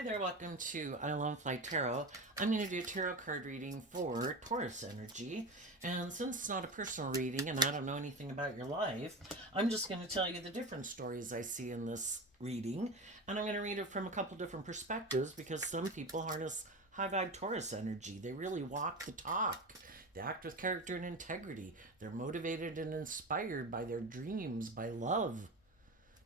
Hi there, welcome to I Love Fly Tarot. I'm going to do a tarot card reading for Taurus energy. And since it's not a personal reading and I don't know anything about your life, I'm just going to tell you the different stories I see in this reading. And I'm going to read it from a couple different perspectives because some people harness high vibe Taurus energy. They really walk the talk. They act with character and integrity. They're motivated and inspired by their dreams, by love.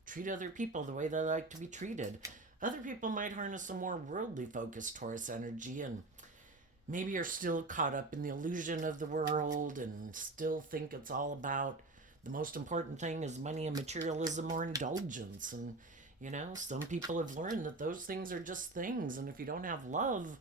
Treat other people the way they like to be treated. Other people might harness a more worldly focused Taurus energy and maybe are still caught up in the illusion of the world and still think it's all about the most important thing is money and materialism or indulgence. And, some people have learned that those things are just things. And if you don't have love,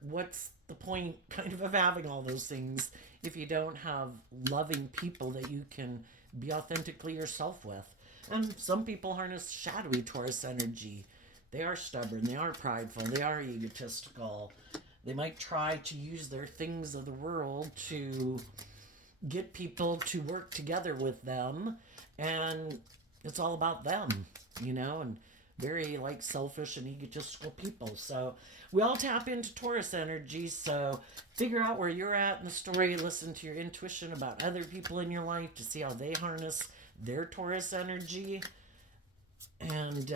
what's the point kind of having all those things if you don't have loving people that you can be authentically yourself with? And some people harness shadowy Taurus energy. They are stubborn, they are prideful, they are egotistical. They might try to use their things of the world to get people to work together with them. And it's all about them, and very like selfish and egotistical people. So we all tap into Taurus energy. So figure out where you're at in the story. Listen to your intuition about other people in your life to see how they harness their Taurus energy. And,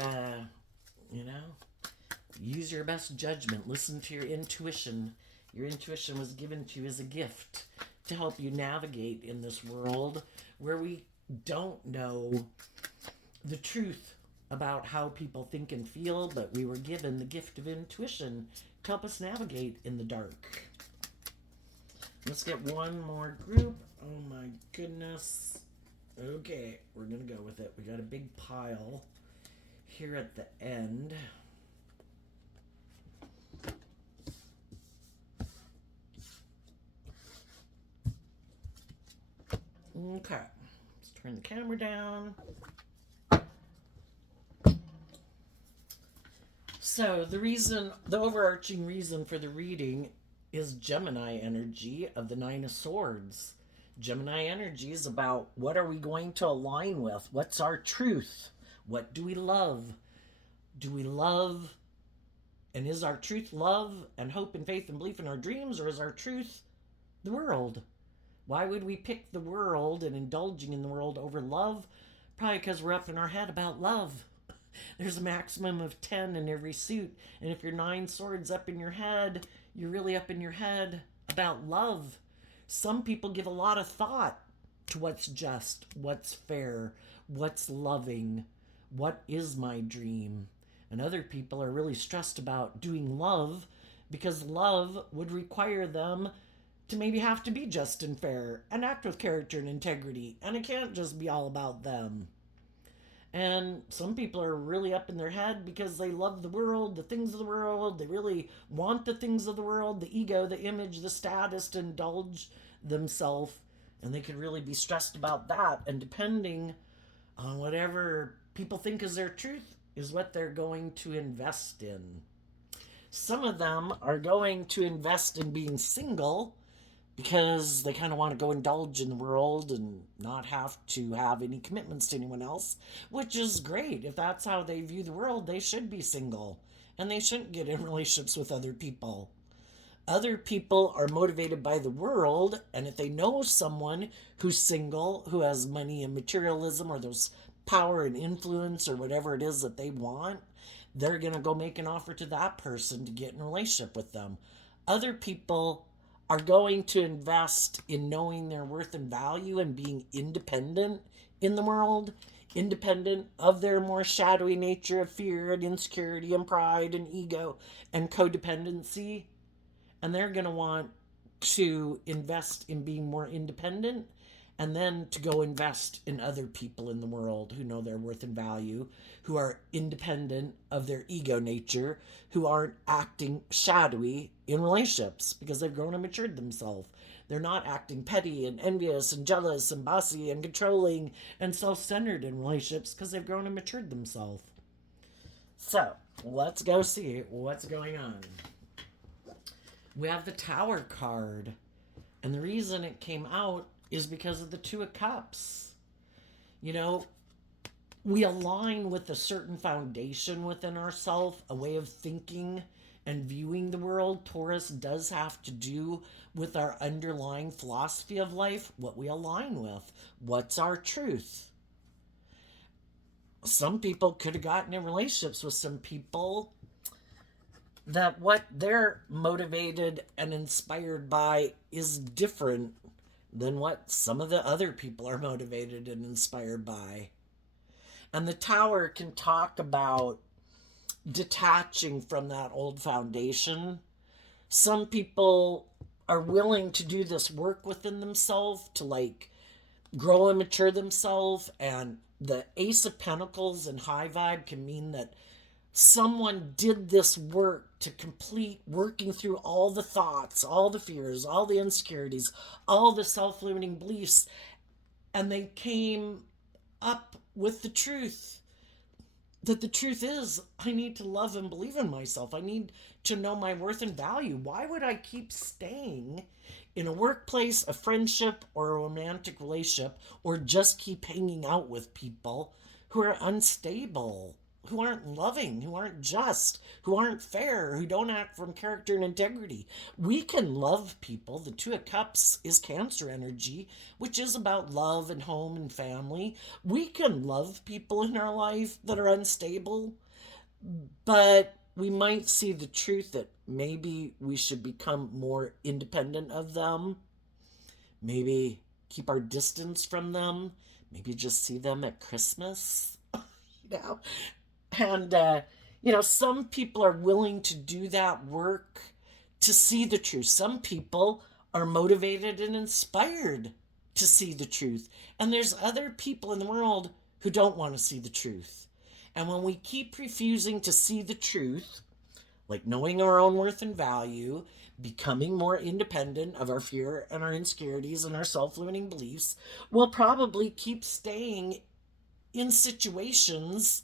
use your best judgment. Listen to your intuition. Your intuition was given to you as a gift to help you navigate in this world where we don't know the truth about how people think and feel, but we were given the gift of intuition to help us navigate in the dark. Let's get one more group. Oh my goodness. Okay, we're going to go with it. We got a big pile here at the end. Okay, let's turn the camera down. So the overarching reason for the reading is Gemini energy of the Nine of Swords. Gemini energy is about what are we going to align with? What's our truth? What do we love? Do we love? And is our truth love and hope and faith and belief in our dreams, or is our truth the world? Why would we pick the world and indulging in the world over love? Probably because we're up in our head about love. There's a maximum of 10 in every suit. And if you're 9 swords up in your head, you're really up in your head about love. Some people give a lot of thought to what's just, what's fair, what's loving, what is my dream. And other people are really stressed about doing love because love would require them to maybe have to be just and fair and act with character and integrity. And it can't just be all about them. And some people are really up in their head because they love the world, the things of the world. They really want the things of the world, the ego, the image, the status to indulge themselves. And they could really be stressed about that. And depending on whatever people think is their truth is what they're going to invest in. Some of them are going to invest in being single because they kind of want to go indulge in the world and not have to have any commitments to anyone else, which is great. If that's how they view the world, they should be single and they shouldn't get in relationships with other people. Other people are motivated by the world, and if they know someone who's single, who has money and materialism or those power and influence or whatever it is that they want, they're going to go make an offer to that person to get in a relationship with them. Other people are going to invest in knowing their worth and value and being independent in the world, independent of their more shadowy nature of fear and insecurity and pride and ego and codependency. And they're going to want to invest in being more independent and then to go invest in other people in the world who know their worth and value, who are independent of their ego nature, who aren't acting shadowy in relationships because they've grown and matured themselves. They're not acting petty and envious and jealous and bossy and controlling and self-centered in relationships because they've grown and matured themselves. So, let's go see what's going on. We have the Tower card. And the reason it came out is because of the Two of Cups. we align with a certain foundation within ourselves, a way of thinking and viewing the world. Taurus does have to do with our underlying philosophy of life, what we align with, what's our truth. Some people could have gotten in relationships with some people that what they're motivated and inspired by is different than what some of the other people are motivated and inspired by. And the tower can talk about detaching from that old foundation. Some people are willing to do this work within themselves to like grow and mature themselves. And the Ace of Pentacles and high vibe can mean that someone did this work to complete working through all the thoughts, all the fears, all the insecurities, all the self limiting beliefs, and they came up with the truth that the truth is I need to love and believe in myself. I need to know my worth and value. Why would I keep staying in a workplace, a friendship, or a romantic relationship, or just keep hanging out with people who are unstable, who aren't loving, who aren't just, who aren't fair, who don't act from character and integrity? We can love people. The Two of Cups is Cancer energy, which is about love and home and family. We can love people in our life that are unstable, but we might see the truth that maybe we should become more independent of them, maybe keep our distance from them, maybe just see them at Christmas, you know? And, some people are willing to do that work to see the truth. Some people are motivated and inspired to see the truth. And there's other people in the world who don't want to see the truth. And when we keep refusing to see the truth, like knowing our own worth and value, becoming more independent of our fear and our insecurities and our self limiting beliefs, we'll probably keep staying in situations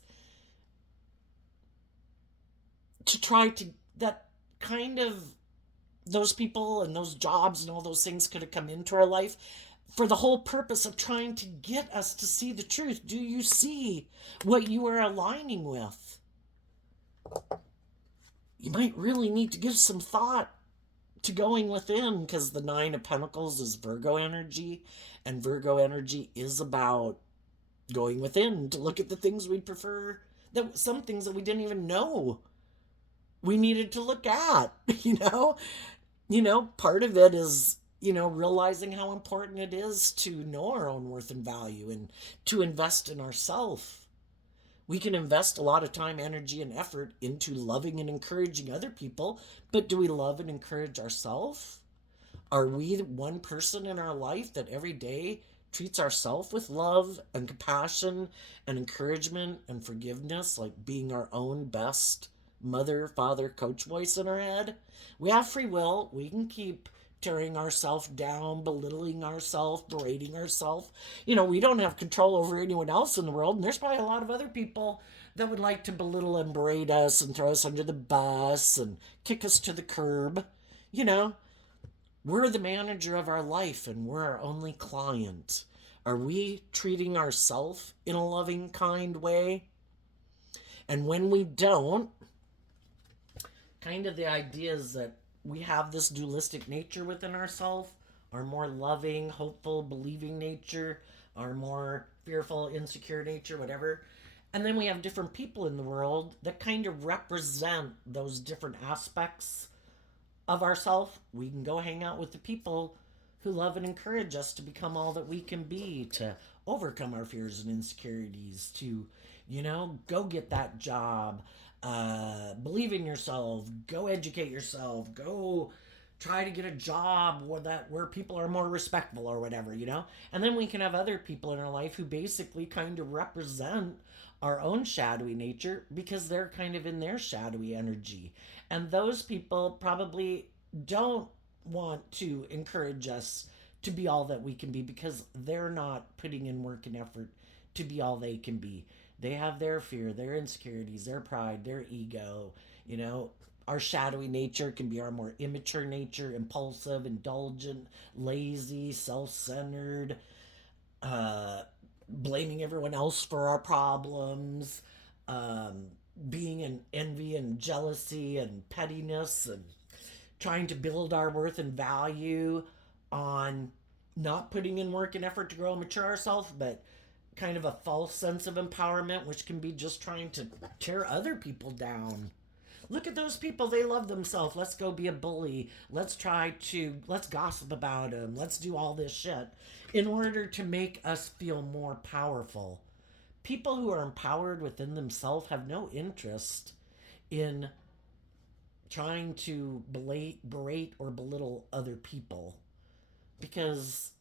to try to that kind of those people and those jobs and all those things could have come into our life for the whole purpose of trying to get us to see the truth. Do you see what you are aligning with? You might really need to give some thought to going within, because the Nine of Pentacles is Virgo energy, and Virgo energy is about going within to look at the things we prefer, that some things that we didn't even know we needed to look at. Part of it is realizing how important it is to know our own worth and value and to invest in ourselves. We can invest a lot of time, energy, and effort into loving and encouraging other people, but do we love and encourage ourselves? Are we one person in our life that every day treats ourselves with love and compassion and encouragement and forgiveness, like being our own best mother, father, coach voice in our head? We have free will. We can keep tearing ourselves down, belittling ourselves, berating ourselves. We don't have control over anyone else in the world, and there's probably a lot of other people that would like to belittle and berate us and throw us under the bus and kick us to the curb. You know, we're the manager of our life and we're our only client. Are we treating ourselves in a loving, kind way? And when we don't, kind of the idea is that we have this dualistic nature within ourselves, our more loving, hopeful, believing nature, our more fearful, insecure nature, whatever. And then we have different people in the world that kind of represent those different aspects of ourselves. We can go hang out with the people who love and encourage us to become all that we can be, to overcome our fears and insecurities, to, go get that job, believe in yourself, go educate yourself, go try to get a job where people are more respectful or whatever. And then we can have other people in our life who basically kind of represent our own shadowy nature because they're kind of in their shadowy energy. And those people probably don't want to encourage us to be all that we can be because they're not putting in work and effort to be all they can be. They have their fear, their insecurities, their pride, their ego. Our shadowy nature can be our more immature nature, impulsive, indulgent, lazy, self centered, blaming everyone else for our problems, um, being in envy and jealousy and pettiness, and trying to build our worth and value on not putting in work and effort to grow and mature ourselves, but kind of a false sense of empowerment, which can be just trying to tear other people down. Look at those people, they love themselves. Let's go be a bully. Let's gossip about them. Let's do all this shit in order to make us feel more powerful. People who are empowered within themselves have no interest in trying to berate or belittle other people, because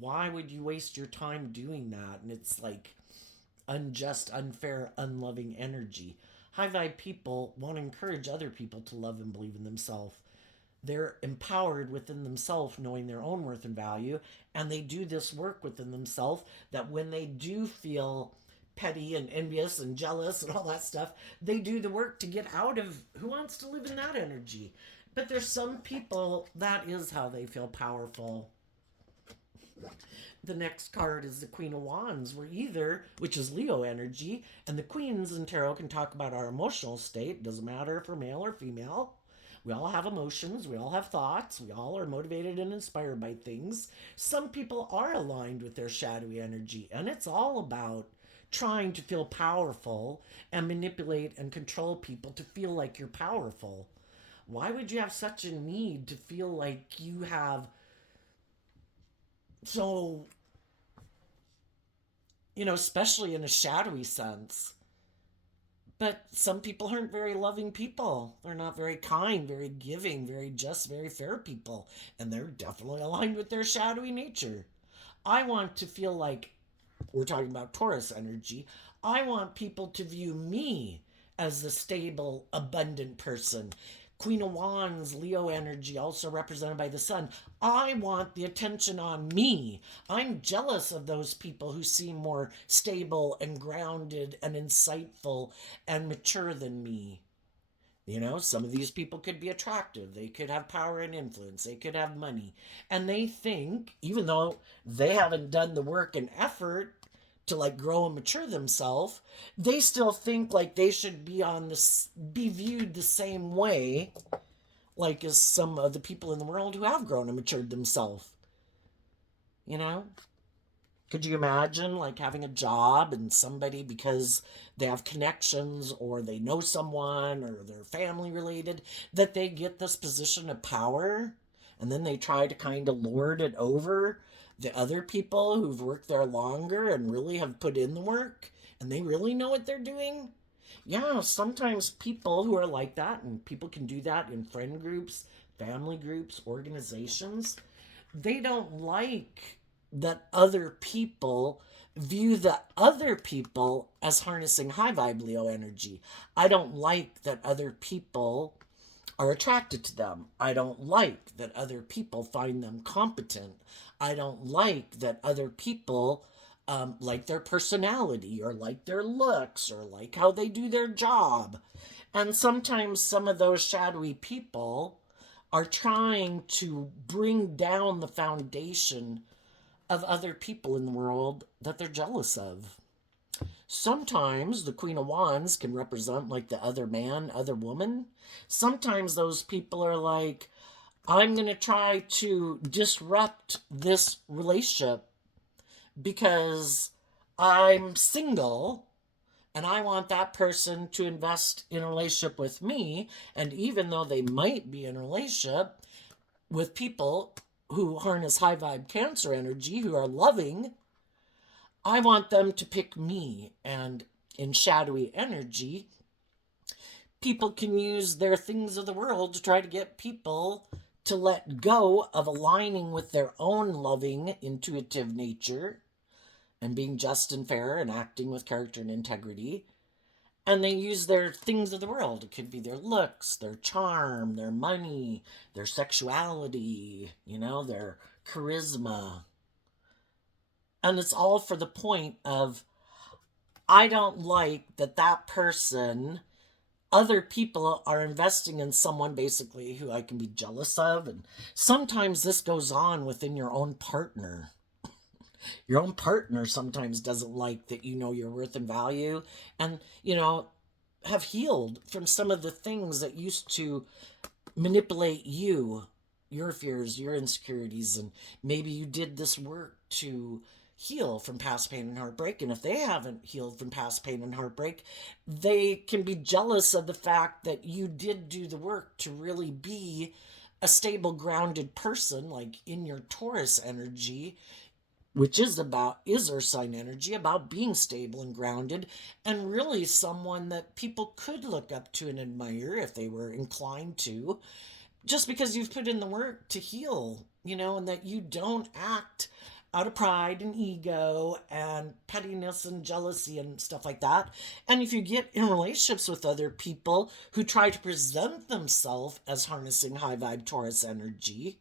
why would you waste your time doing that? And it's like unjust, unfair, unloving energy. High vibe people want to encourage other people to love and believe in themselves. They're empowered within themselves, knowing their own worth and value, and they do this work within themselves that when they do feel petty and envious and jealous and all that stuff, they do the work to get out of who wants to live in that energy. But there's some people that is how they feel powerful. The next card is the Queen of Wands. We're either, which is Leo energy, and the queens in tarot can talk about our emotional state. Doesn't matter if we're male or female. We all have emotions. We all have thoughts. We all are motivated and inspired by things. Some people are aligned with their shadowy energy, and it's all about trying to feel powerful and manipulate and control people to feel like you're powerful. Why would you have such a need to feel like you have so, especially in a shadowy sense? But some people aren't very loving people. They're not very kind, very giving, very just, very fair people. And they're definitely aligned with their shadowy nature. I want to feel like we're talking about Taurus energy. I want people to view me as the stable, abundant person. Queen of Wands, Leo energy, also represented by the sun. I want the attention on me. I'm jealous of those people who seem more stable and grounded and insightful and mature than me. Some of these people could be attractive. They could have power and influence. They could have money. And they think, even though they haven't done the work and effort to like grow and mature themselves, they still think like they should be viewed the same way like as some of the people in the world who have grown and matured themselves. You know? Could you imagine like having a job and somebody, because they have connections or they know someone or they're family related, that they get this position of power and then they try to kind of lord it over the other people who've worked there longer and really have put in the work and they really know what they're doing? Yeah, sometimes people who are like that, and people can do that in friend groups, family groups, organizations, they don't like that other people view the other people as harnessing high vibe Leo energy. I don't like that other people are attracted to them. I don't like that other people find them competent. I don't like that other people like their personality or like their looks or like how they do their job. And sometimes some of those shadowy people are trying to bring down the foundation of other people in the world that they're jealous of. Sometimes the Queen of Wands can represent like the other man, other woman. Sometimes those people are like, I'm going to try to disrupt this relationship because I'm single and I want that person to invest in a relationship with me. And even though they might be in a relationship with people who harness high vibe Cancer energy, who are loving, I want them to pick me. And in shadowy energy, people can use their things of the world to try to get people to let go of aligning with their own loving, intuitive nature and being just and fair and acting with character and integrity. And they use their things of the world. It could be their looks, their charm, their money, their sexuality, their charisma. And it's all for the point of, I don't like that person, other people are investing in someone basically who I can be jealous of. And sometimes this goes on within your own partner. Your own partner sometimes doesn't like that you know your worth and value, and, you know, have healed from some of the things that used to manipulate you, your fears, your insecurities, and maybe you did this work to heal from past pain and heartbreak. And if they haven't healed from past pain and heartbreak, they can be jealous of the fact that you did do the work to really be a stable, grounded person, like in your Taurus energy, which is earth sign energy, about being stable and grounded, and really someone that people could look up to and admire if they were inclined to, just because you've put in the work to heal, you know, and that you don't act out of pride and ego and pettiness and jealousy and stuff like that. And if you get in relationships with other people who try to present themselves as harnessing high vibe Taurus energy,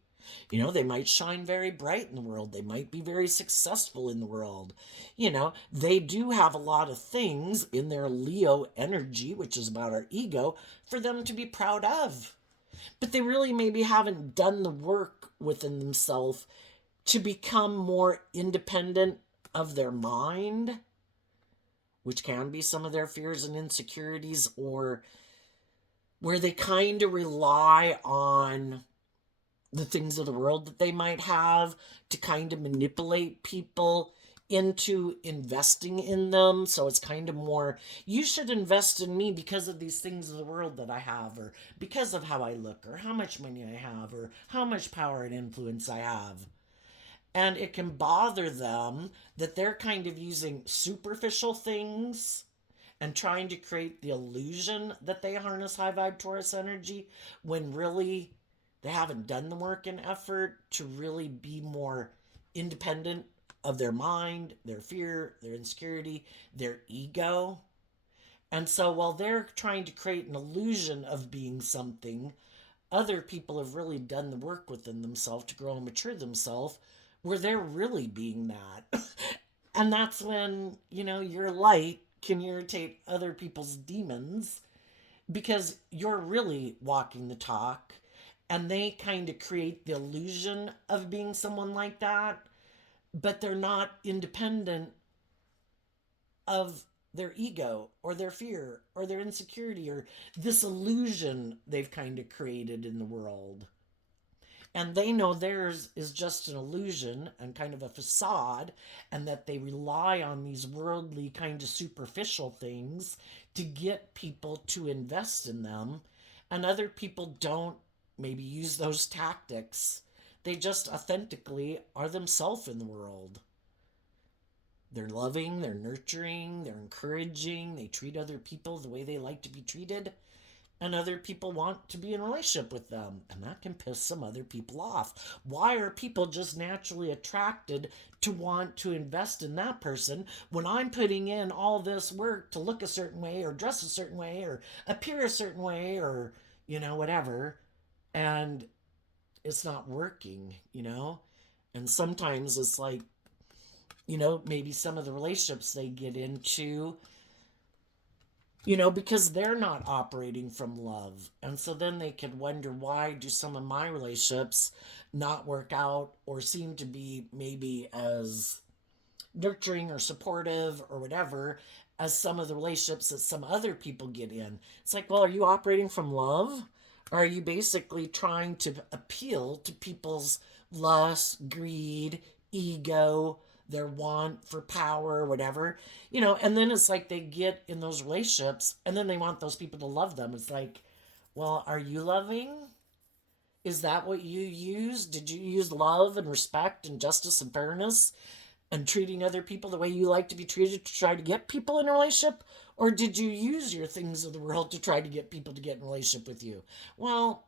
you know, they might shine very bright in the world. They might be very successful in the world. You know, they do have a lot of things in their Leo energy, which is about our ego, for them to be proud of. But they really maybe haven't done the work within themselves to become more independent of their mind, which can be some of their fears and insecurities, or where they kind of rely on the things of the world that they might have to kind of manipulate people into investing in them. So it's kind of more, you should invest in me because of these things of the world that I have, or because of how I look, or how much money I have, or how much power and influence I have. And it can bother them that they're kind of using superficial things and trying to create the illusion that they harness high vibe Taurus energy, when really they haven't done the work and effort to really be more independent of their mind, their fear, their insecurity, their ego. And so while they're trying to create an illusion of being something, other people have really done the work within themselves to grow and mature themselves where they're really being that. And that's when, you know, your light can irritate other people's demons, because you're really walking the talk, and they kind of create the illusion of being someone like that, but they're not independent of their ego or their fear or their insecurity or this illusion they've kind of created in the world. And they know theirs is just an illusion and kind of a facade, and that they rely on these worldly kind of superficial things to get people to invest in them. And other people don't maybe use those tactics. They just authentically are themselves in the world. They're loving, they're nurturing, they're encouraging, they treat other people the way they like to be treated, and other people want to be in a relationship with them, and that can piss some other people off. Why are people just naturally attracted to want to invest in that person when I'm putting in all this work to look a certain way or dress a certain way or appear a certain way, or, you know, whatever, and it's not working, you know? And sometimes it's like, you know, maybe some of the relationships they get into, you know, because they're not operating from love. And so then they could wonder, why do some of my relationships not work out or seem to be maybe as nurturing or supportive or whatever as some of the relationships that some other people get in? It's like, well, are you operating from love? Or are you basically trying to appeal to people's lust, greed, ego, their want for power, whatever, you know? And then it's like they get in those relationships and then they want those people to love them. It's like, well, are you loving? Is that what you use? Did you use love and respect and justice and fairness and treating other people the way you like to be treated to try to get people in a relationship? Or did you use your things of the world to try to get people to get in a relationship with you? Well,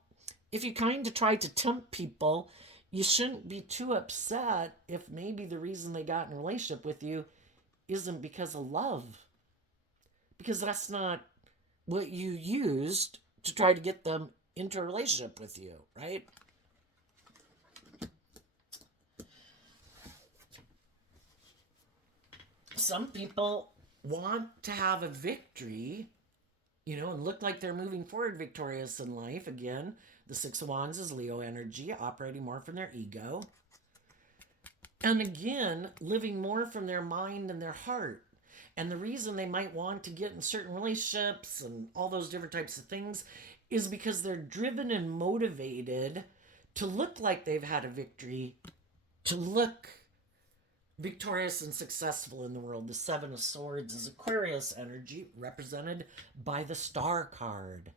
if you kind of try to tempt people, you shouldn't be too upset if maybe the reason they got in a relationship with you isn't because of love. Because that's not what you used to try to get them into a relationship with you, right? Some people want to have a victory, you know, and look like they're moving forward victorious in life. Again, the Six of Wands is Leo energy, operating more from their ego. And again, living more from their mind and their heart. And the reason they might want to get in certain relationships and all those different types of things is because they're driven and motivated to look like they've had a victory, to look victorious and successful in the world. The Seven of Swords is Aquarius energy represented by the Star card.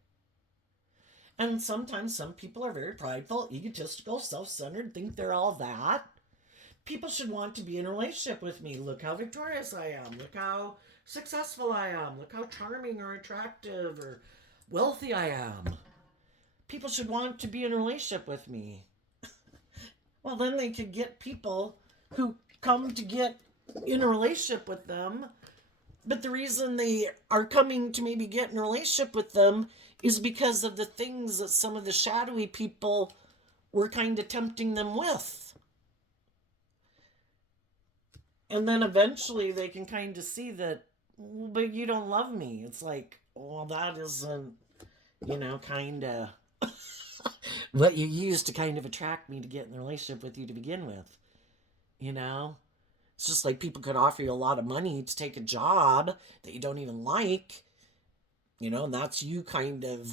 And sometimes some people are very prideful, egotistical, self-centered, think they're all that. People should want to be in a relationship with me. Look how victorious I am. Look how successful I am. Look how charming or attractive or wealthy I am. People should want to be in a relationship with me. Well, then they could get people who come to get in a relationship with them. But the reason they are coming to maybe get in a relationship with them is because of the things that some of the shadowy people were kind of tempting them with. And then eventually they can kind of see that, well, but you don't love me. It's like, well, that isn't, kind of what you use to kind of attract me to get in a relationship with you to begin with. You know? It's just like people could offer you a lot of money to take a job that you don't even like. And that's you kind of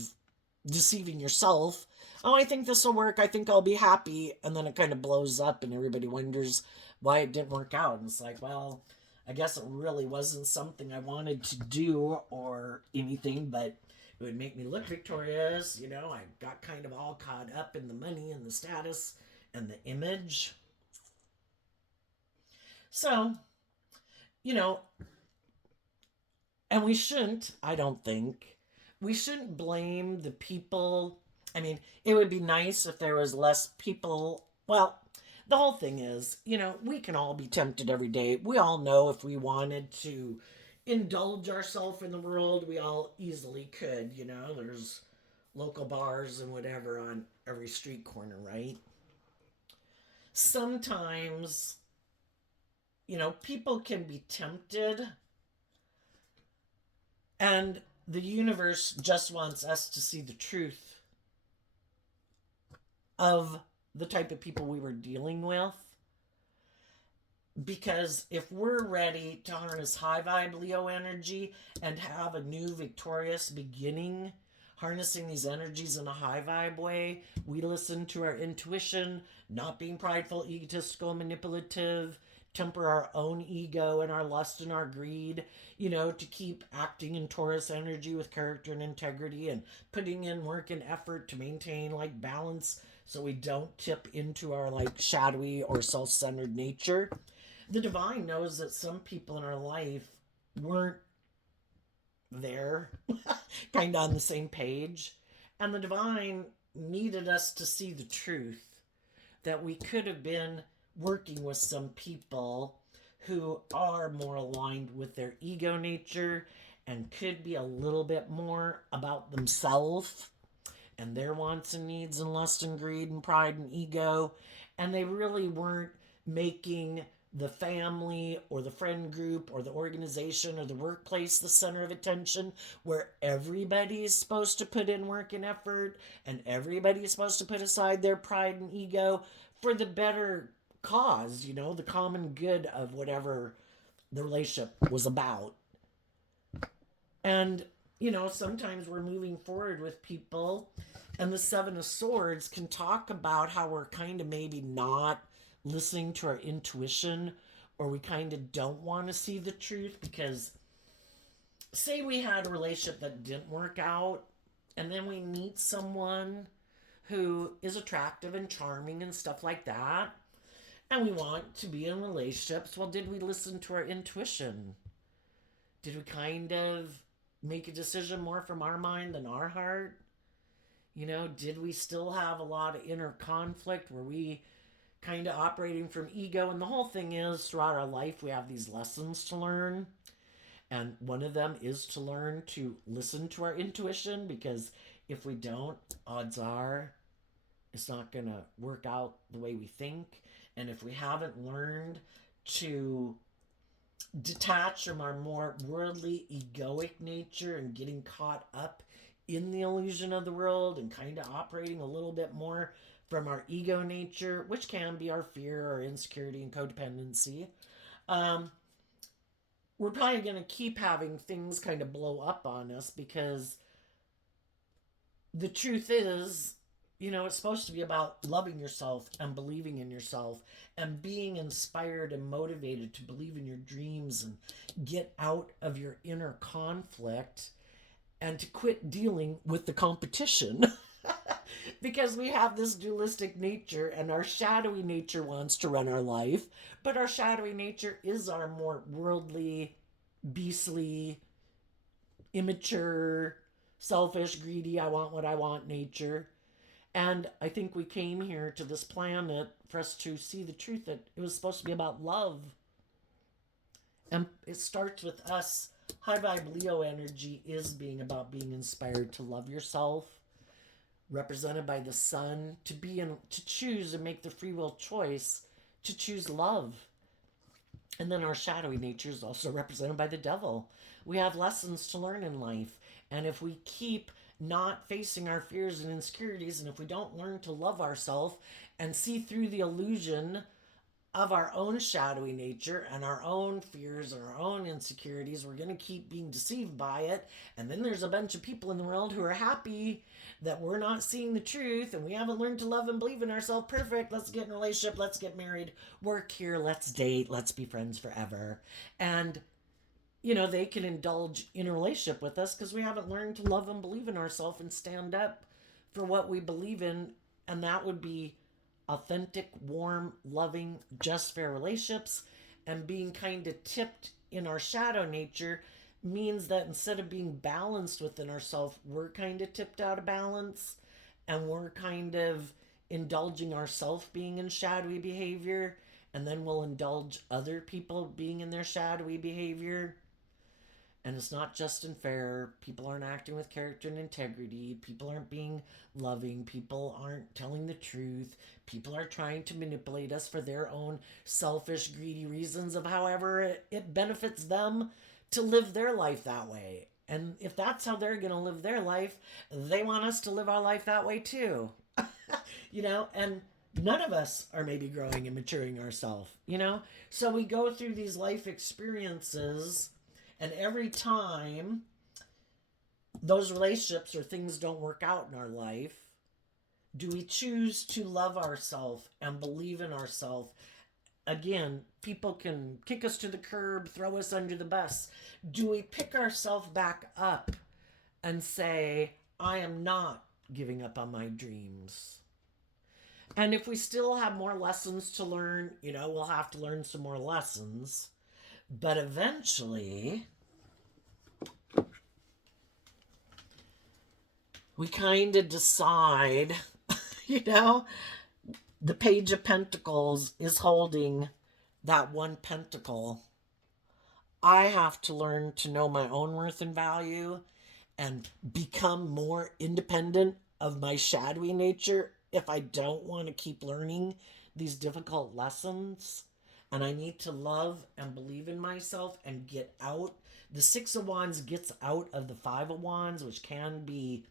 deceiving yourself. Oh, I think this will work. I think I'll be happy. And then it kind of blows up and everybody wonders why it didn't work out. And it's like, well, I guess it really wasn't something I wanted to do or anything, but it would make me look victorious. I got kind of all caught up in the money and the status and the image. So, and we shouldn't, I don't think, we shouldn't blame the people. I mean, it would be nice if there was less people. Well, the whole thing is, we can all be tempted every day. We all know if we wanted to indulge ourselves in the world, we all easily could. There's local bars and whatever on every street corner, right? Sometimes, people can be tempted, and the universe just wants us to see the truth of the type of people we were dealing with. Because if we're ready to harness high vibe Leo energy and have a new victorious beginning, harnessing these energies in a high vibe way, we listen to our intuition, not being prideful, egotistical, manipulative, temper our own ego and our lust and our greed, to keep acting in Taurus energy with character and integrity and putting in work and effort to maintain balance so we don't tip into our shadowy or self-centered nature. The divine knows that some people in our life weren't there, kind of on the same page. And the divine needed us to see the truth that we could have been working with some people who are more aligned with their ego nature and could be a little bit more about themselves and their wants and needs and lust and greed and pride and ego. And they really weren't making the family or the friend group or the organization or the workplace the center of attention, where everybody is supposed to put in work and effort and everybody is supposed to put aside their pride and ego for the better cause, the common good of whatever the relationship was about. And, sometimes we're moving forward with people, and the Seven of Swords can talk about how we're kind of maybe not listening to our intuition, or we kind of don't want to see the truth because, say we had a relationship that didn't work out, and then we meet someone who is attractive and charming and stuff like that, and we want to be in relationships. Well, did we listen to our intuition? Did we kind of make a decision more from our mind than our heart? Did we still have a lot of inner conflict? Were we kind of operating from ego? And the whole thing is, throughout our life, we have these lessons to learn. And one of them is to learn to listen to our intuition, because if we don't, odds are it's not going to work out the way we think. And if we haven't learned to detach from our more worldly, egoic nature and getting caught up in the illusion of the world and kind of operating a little bit more from our ego nature, which can be our fear, our insecurity, and codependency. Um, we're probably going to keep having things kind of blow up on us because the truth is, it's supposed to be about loving yourself and believing in yourself and being inspired and motivated to believe in your dreams and get out of your inner conflict and to quit dealing with the competition. Because we have this dualistic nature and our shadowy nature wants to run our life, but our shadowy nature is our more worldly, beastly, immature, selfish, greedy, I want what I want nature. And I think we came here to this planet for us to see the truth that it was supposed to be about love. And it starts with us. High vibe Leo energy is being about being inspired to love yourself, represented by the sun, to choose and make the free will choice to choose love. And then our shadowy nature is also represented by the devil. We have lessons to learn in life. And if we keep not facing our fears and insecurities, and if we don't learn to love ourselves and see through the illusion of our own shadowy nature and our own fears and our own insecurities, we're going to keep being deceived by it. And then there's a bunch of people in the world who are happy that we're not seeing the truth and we haven't learned to love and believe in ourselves. Perfect. Let's get in a relationship. Let's get married. Work here. Let's date. Let's be friends forever. And they can indulge in a relationship with us because we haven't learned to love and believe in ourselves and stand up for what we believe in. And that would be authentic, warm, loving, just fair relationships. And being kind of tipped in our shadow nature means that instead of being balanced within ourselves, we're kind of tipped out of balance and we're kind of indulging ourselves being in shadowy behavior, and then we'll indulge other people being in their shadowy behavior. And it's not just and fair. People aren't acting with character and integrity. People aren't being loving. People aren't telling the truth. People are trying to manipulate us for their own selfish, greedy reasons of however it benefits them to live their life that way. And if that's how they're going to live their life, they want us to live our life that way too. And none of us are maybe growing and maturing ourselves, So we go through these life experiences, and every time those relationships or things don't work out in our life, do we choose to love ourselves and believe in ourselves? Again, people can kick us to the curb, throw us under the bus. Do we pick ourselves back up and say, I am not giving up on my dreams? And if we still have more lessons to learn, we'll have to learn some more lessons. But eventually, we kind of decide, the Page of Pentacles is holding that one pentacle. I have to learn to know my own worth and value and become more independent of my shadowy nature if I don't want to keep learning these difficult lessons. And I need to love and believe in myself and get out. The Six of Wands gets out of the Five of Wands, which can be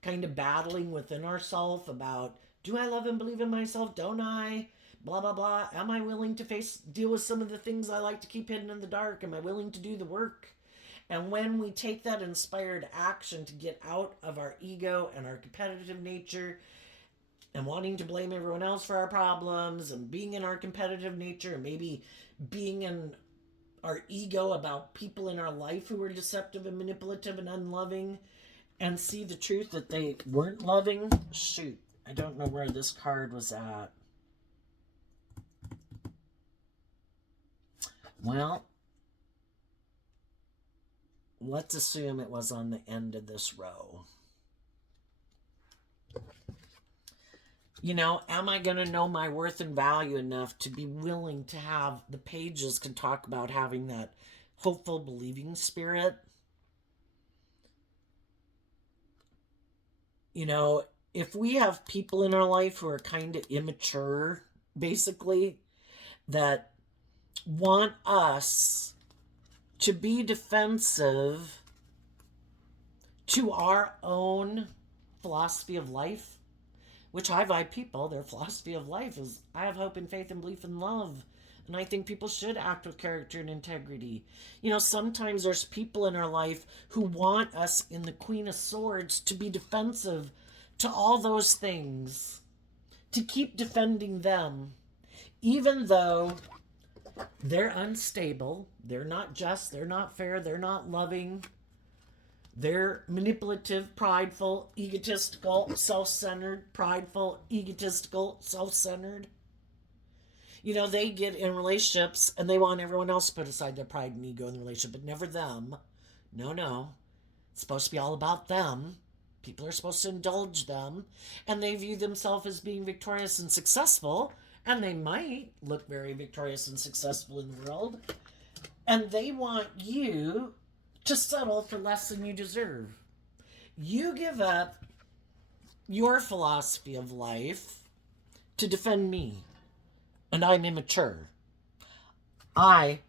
kind of battling within ourselves about, do I love and believe in myself? Don't I? Blah, blah, blah. Am I willing to deal with some of the things I like to keep hidden in the dark? Am I willing to do the work? And when we take that inspired action to get out of our ego and our competitive nature and wanting to blame everyone else for our problems and being in our competitive nature and maybe being in our ego about people in our life who were deceptive and manipulative and unloving, and see the truth that they weren't loving. Shoot, I don't know where this card was at. Well, let's assume it was on the end of this row. Am I going to know my worth and value enough to be willing to have, the pages can talk about having that hopeful, believing spirit? If we have people in our life who are kind of immature, basically, that want us to be defensive to our own philosophy of life, which high vibe people, their philosophy of life is I have hope and faith and belief and love. And I think people should act with character and integrity. Sometimes there's people in our life who want us in the Queen of Swords to be defensive to all those things, to keep defending them, even though they're unstable, they're not just, they're not fair, they're not loving, they're manipulative, prideful, egotistical, self-centered, prideful, egotistical, self-centered. They get in relationships and they want everyone else to put aside their pride and ego in the relationship, but never them. No. It's supposed to be all about them. People are supposed to indulge them. And they view themselves as being victorious and successful. And they might look very victorious and successful in the world. And they want you to settle for less than you deserve. You give up your philosophy of life to defend me. And I'm immature. I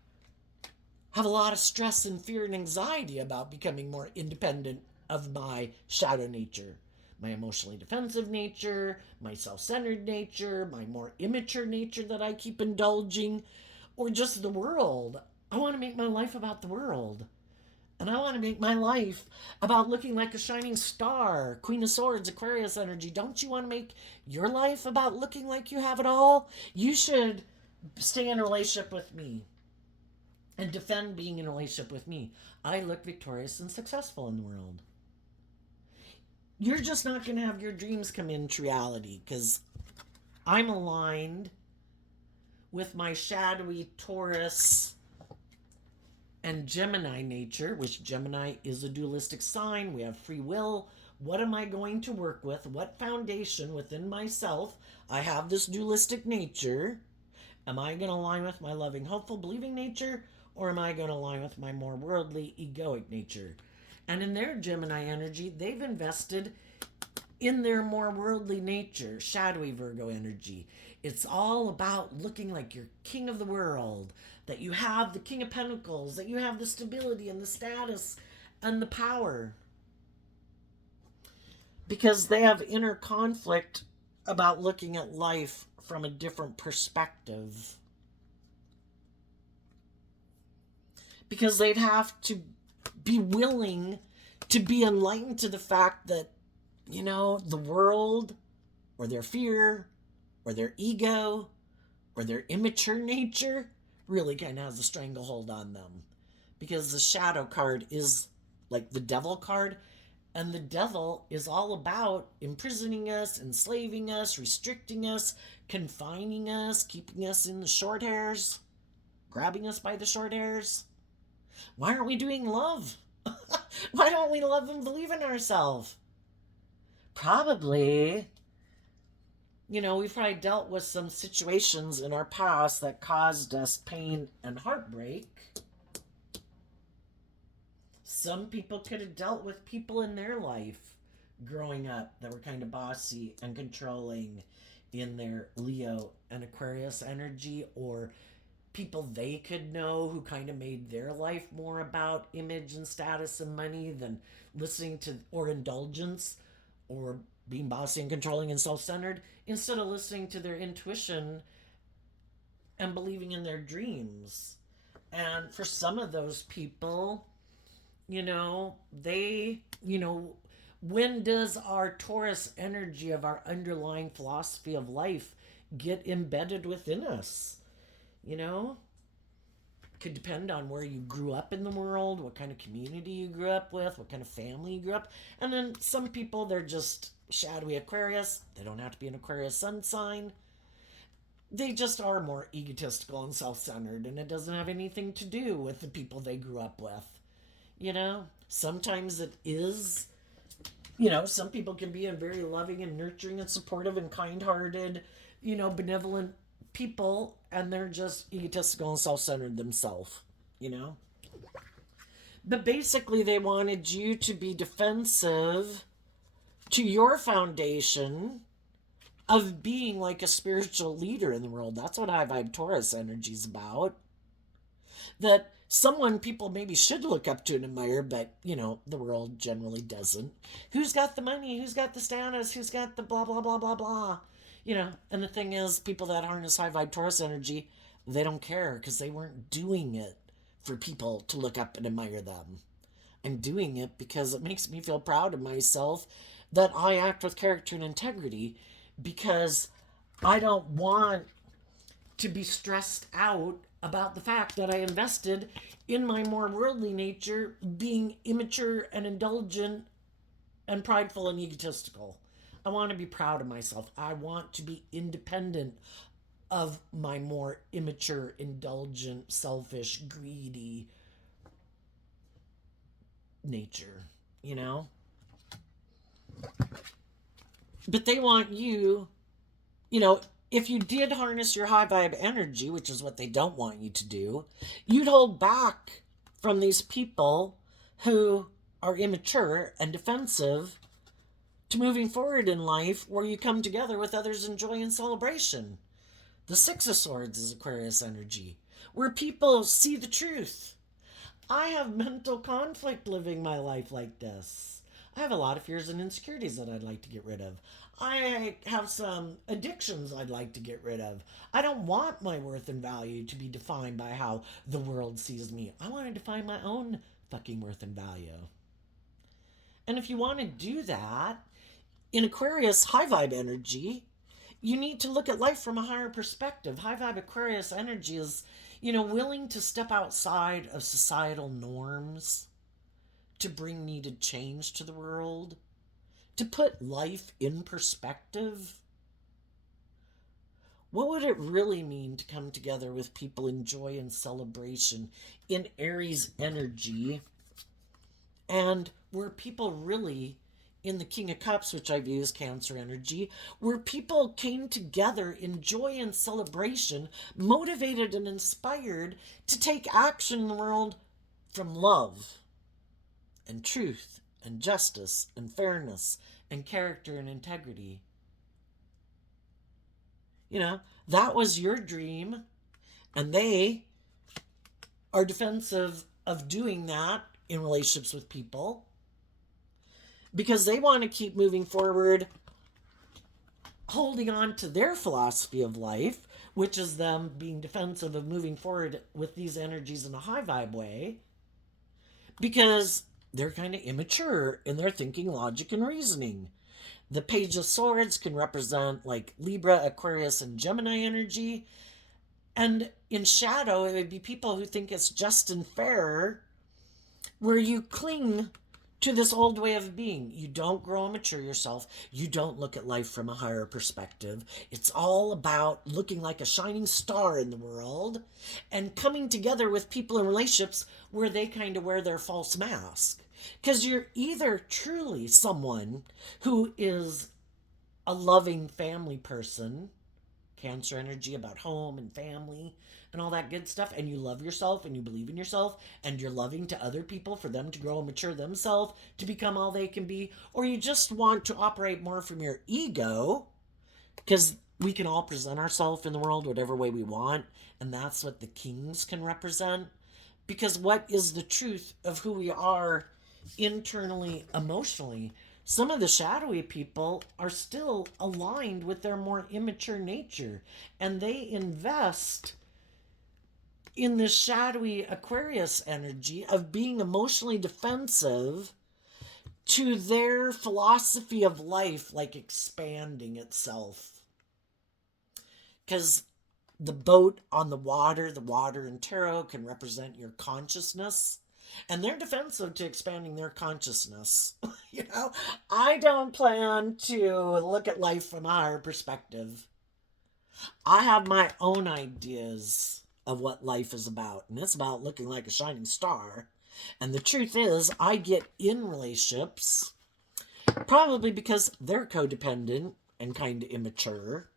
have a lot of stress and fear and anxiety about becoming more independent of my shadow nature. My emotionally defensive nature, my self-centered nature, my more immature nature that I keep indulging, or just the world. I want to make my life about the world. And I want to make my life about looking like a shining star. Queen of Swords, Aquarius energy. Don't you want to make your life about looking like you have it all? You should stay in a relationship with me and defend being in a relationship with me. I look victorious and successful in the world. You're just not going to have your dreams come into reality because I'm aligned with my shadowy Taurus and Gemini nature, which Gemini is a dualistic sign. We have free will. What am I going to work with? What foundation within myself? I have this dualistic nature. Am I going to align with my loving, hopeful, believing nature? Or am I going to align with my more worldly, egoic nature? And in their Gemini energy, they've invested in their more worldly nature, shadowy Virgo energy. It's all about looking like you're king of the world, that you have the King of Pentacles, that you have the stability and the status and the power. Because they have inner conflict about looking at life from a different perspective. Because they'd have to be willing to be enlightened to the fact that, the world, or their fear, or their ego, or their immature nature really kind of has a stranglehold on them. Because the shadow card is like the devil card, and the devil is all about imprisoning us, enslaving us, restricting us, confining us, keeping us in the short hairs, grabbing us by the short hairs. Why aren't we doing love? Why don't we love and believe in ourselves? Probably, we've probably dealt with some situations in our past that caused us pain and heartbreak. Some people could have dealt with people in their life growing up that were kind of bossy and controlling in their Leo and Aquarius energy, or people they could know who kind of made their life more about image and status and money than listening to, or indulgence, or being bossy and controlling and self-centered, instead of listening to their intuition and believing in their dreams. And for some of those people, they, when does our Taurus energy of our underlying philosophy of life get embedded within us? Could depend on where you grew up in the world, what kind of community you grew up with, what kind of family you grew up. And then some people, they're just shadowy Aquarius. They don't have to be an Aquarius sun sign. They just are more egotistical and self-centered, and it doesn't have anything to do with the people they grew up with. Sometimes it is, some people can be a very loving and nurturing and supportive and kind-hearted, benevolent people, and they're just egotistical and self-centered themselves, But basically they wanted you to be defensive to your foundation of being like a spiritual leader in the world. That's what high vibe Taurus energy is about. That someone people maybe should look up to and admire, but the world generally doesn't. Who's got the money? Who's got the status? Who's got the blah blah blah blah blah? And the thing is, people that harness high vibe Taurus energy, they don't care because they weren't doing it for people to look up and admire them. I'm doing it because it makes me feel proud of myself that I act with character and integrity, because I don't want to be stressed out about the fact that I invested in my more worldly nature being immature and indulgent and prideful and egotistical. I want to be proud of myself. I want to be independent of my more immature, indulgent, selfish, greedy nature, But they want if you did harness your high vibe energy, which is what they don't want you to do, you'd hold back from these people who are immature and defensive to moving forward in life, where you come together with others in joy and celebration. The Six of Swords is Aquarius energy, where people see the truth. I have mental conflict living my life like this. I have a lot of fears and insecurities that I'd like to get rid of. I have some addictions I'd like to get rid of. I don't want my worth and value to be defined by how the world sees me. I want to define my own fucking worth and value. And if you want to do that, in Aquarius high vibe energy, you need to look at life from a higher perspective. High vibe Aquarius energy is, willing to step outside of societal norms to bring needed change to the world, to put life in perspective. What would it really mean to come together with people in joy and celebration in Aries energy, and where people really, in the King of Cups, which I view as Cancer energy, where people came together in joy and celebration, motivated and inspired to take action in the world from love and truth and justice and fairness and character and integrity. That was your dream, and they are defensive of doing that in relationships with people, because they want to keep moving forward, holding on to their philosophy of life, which is them being defensive of moving forward with these energies in a high vibe way, because they're kind of immature in their thinking, logic, and reasoning. The Page of Swords can represent like Libra, Aquarius, and Gemini energy. And in shadow, it would be people who think it's just and fair, where you cling to this old way of being. You don't grow and mature yourself. You don't look at life from a higher perspective. It's all about looking like a shining star in the world and coming together with people in relationships where they kind of wear their false mask. Because you're either truly someone who is a loving family person, Cancer energy about home and family and all that good stuff, and you love yourself and you believe in yourself and you're loving to other people for them to grow and mature themselves to become all they can be, or you just want to operate more from your ego, because we can all present ourselves in the world whatever way we want, and that's what the kings can represent. Because what is the truth of who we are internally, emotionally? Some of the shadowy people are still aligned with their more immature nature, and they invest in this shadowy Aquarius energy of being emotionally defensive to their philosophy of life, like expanding itself. Because the boat on the water in tarot can represent your consciousness. And they're defensive to expanding their consciousness. I don't plan to look at life from a higher perspective. I have my own ideas of what life is about, and it's about looking like a shining star. And the truth is, I get in relationships probably because they're codependent and kind of immature,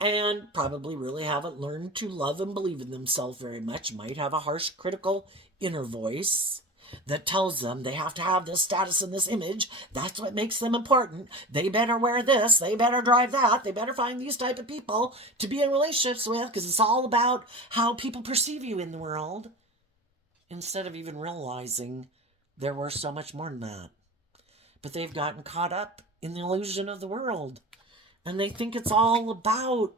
and probably really haven't learned to love and believe in themselves very much, might have a harsh, critical inner voice that tells them they have to have this status and this image. That's what makes them important. They better wear this. They better drive that. They better find these type of people to be in relationships with, because it's all about how people perceive you in the world. instead of even realizing there were so much more than that. But they've gotten caught up in the illusion of the world. And they think it's all about,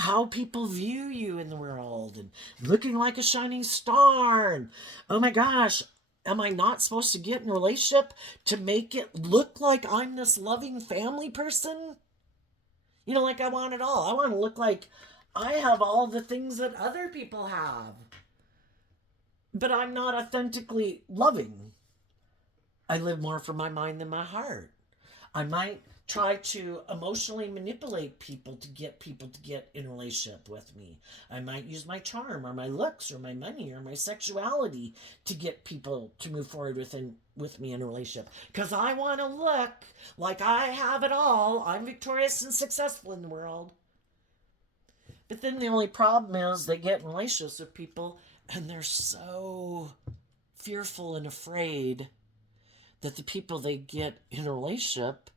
how people view you in the world and looking like a shining star. And oh my gosh, am I not supposed to get in a relationship to make it look like I'm this loving family person? Like I want it all. I want to look like I have all the things that other people have. But I'm not authentically loving. I live more from my mind than my heart. I might try to emotionally manipulate people to get in a relationship with me. I might use my charm or my looks or my money or my sexuality to get people to move forward with me in a relationship. Because I want to look like I have it all. I'm victorious and successful in the world. But then the only problem is they get in relationships with people and they're so fearful and afraid that the people they get in a relationship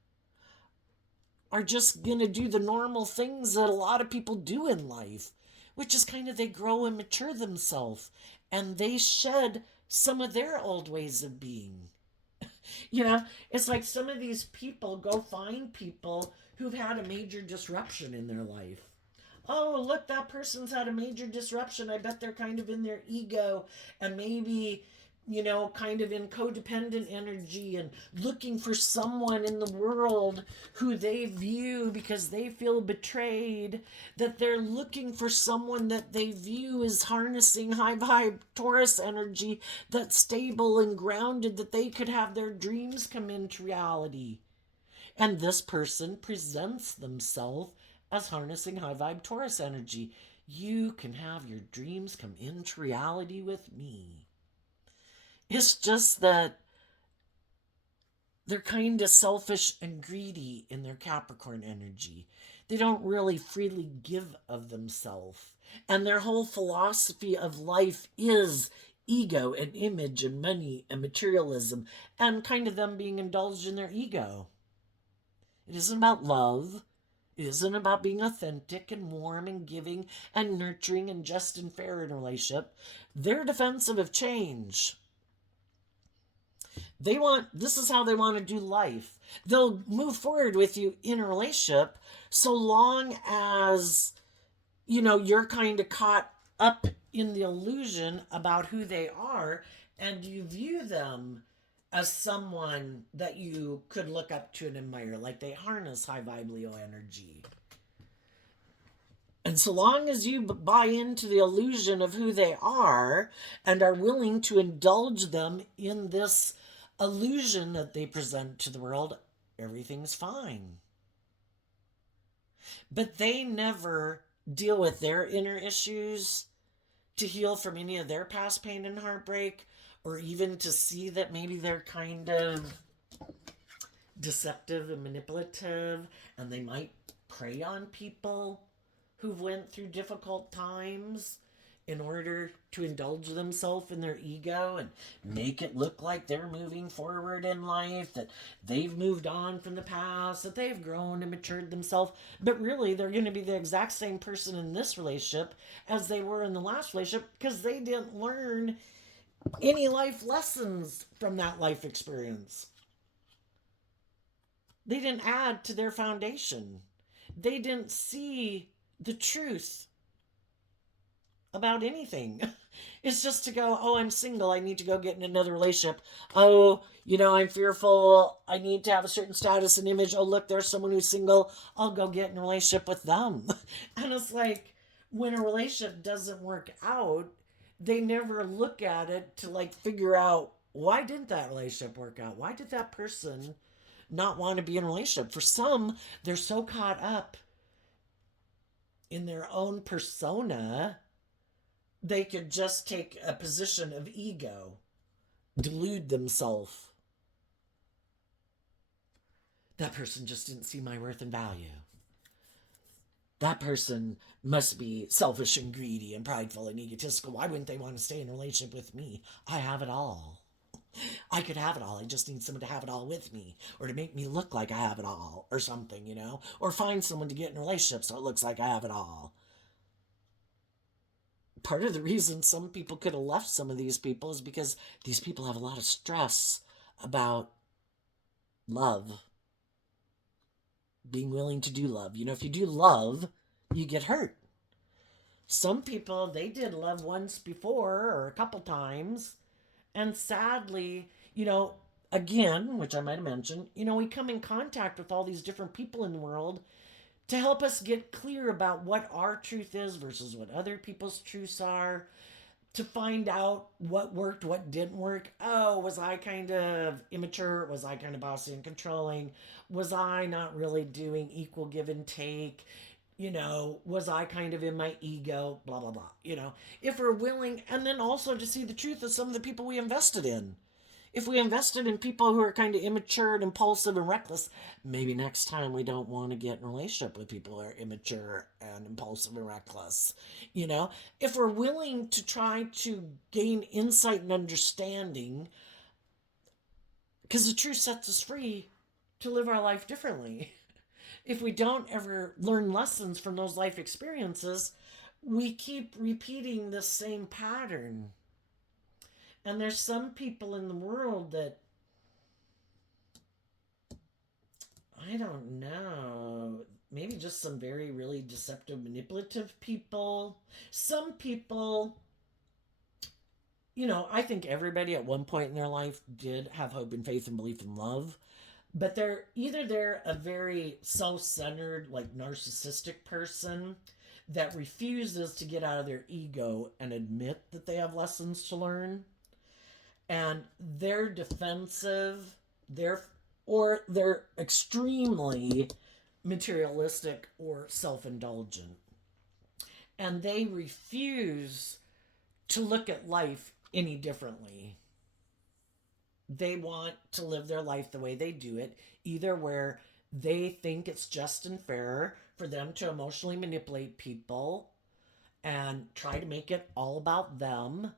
are just going to do the normal things that a lot of people do in life, which is kind of they grow and mature themselves and they shed some of their old ways of being. It's like some of these people go find people who've had a major disruption in their life. Oh, look, that person's had a major disruption. I bet they're kind of in their ego and maybe, kind of in codependent energy and looking for someone in the world who they view because they feel betrayed, that they're looking for someone that they view as harnessing high vibe Taurus energy that's stable and grounded, that they could have their dreams come into reality. And this person presents themselves as harnessing high vibe Taurus energy. You can have your dreams come into reality with me. It's just that they're kind of selfish and greedy in their Capricorn energy. They don't really freely give of themselves. And their whole philosophy of life is ego and image and money and materialism and kind of them being indulged in their ego. It isn't about love. It isn't about being authentic and warm and giving and nurturing and just and fair in a relationship. They're defensive of change. This is how they want to do life. They'll move forward with you in a relationship so long as, you're kind of caught up in the illusion about who they are and you view them as someone that you could look up to and admire, like they harness high vibe Leo energy. And so long as you buy into the illusion of who they are and are willing to indulge them in this illusion that they present to the world, everything's fine. But they never deal with their inner issues to heal from any of their past pain and heartbreak, or even to see that maybe they're kind of deceptive and manipulative, and they might prey on people who've went through difficult times in order to indulge themselves in their ego and make it look like they're moving forward in life, that they've moved on from the past, that they've grown and matured themselves. But really, they're going to be the exact same person in this relationship as they were in the last relationship because they didn't learn any life lessons from that life experience. They didn't add to their foundation. They didn't see the truth about anything. It's just to go, oh, I'm single, I need to go get in another relationship. Oh, I'm fearful, I need to have a certain status and image. Oh, look, there's someone who's single, I'll go get in a relationship with them. And it's like, when a relationship doesn't work out, they never look at it to figure out, why didn't that relationship work out? Why did that person not want to be in a relationship? For some, they're so caught up in their own persona, they could just take a position of ego, delude themselves. That person just didn't see my worth and value. That person must be selfish and greedy and prideful and egotistical. Why wouldn't they want to stay in a relationship with me? I have it all. I could have it all. I just need someone to have it all with me, or to make me look like I have it all, or something, or find someone to get in a relationship so it looks like I have it all. part of the reason some people could have left some of these people is because these people have a lot of stress about love, being willing to do love. If you do love, you get hurt. Some people, they did love once before or a couple times, and sadly, again, which I might have mentioned, we come in contact with all these different people in the world to help us get clear about what our truth is versus what other people's truths are, to find out what worked, what didn't work. Oh, was I kind of immature? Was I kind of bossy and controlling? Was I not really doing equal give and take? Was I kind of in my ego? Blah, blah, blah. If we're willing, and then also to see the truth of some of the people we invested in. If we invested in people who are kind of immature and impulsive and reckless, maybe next time we don't want to get in a relationship with people who are immature and impulsive and reckless. If we're willing to try to gain insight and understanding, because the truth sets us free to live our life differently. If we don't ever learn lessons from those life experiences, we keep repeating the same pattern. And there's some people in the world that, I don't know, maybe just some very, really deceptive, manipulative people. Some people, I think everybody at one point in their life did have hope and faith and belief in love. But they're a very self-centered, like narcissistic person that refuses to get out of their ego and admit that they have lessons to learn. And they're defensive, they're extremely materialistic or self-indulgent. And they refuse to look at life any differently. They want to live their life the way they do it, either where they think it's just and fair for them to emotionally manipulate people and try to make it all about them,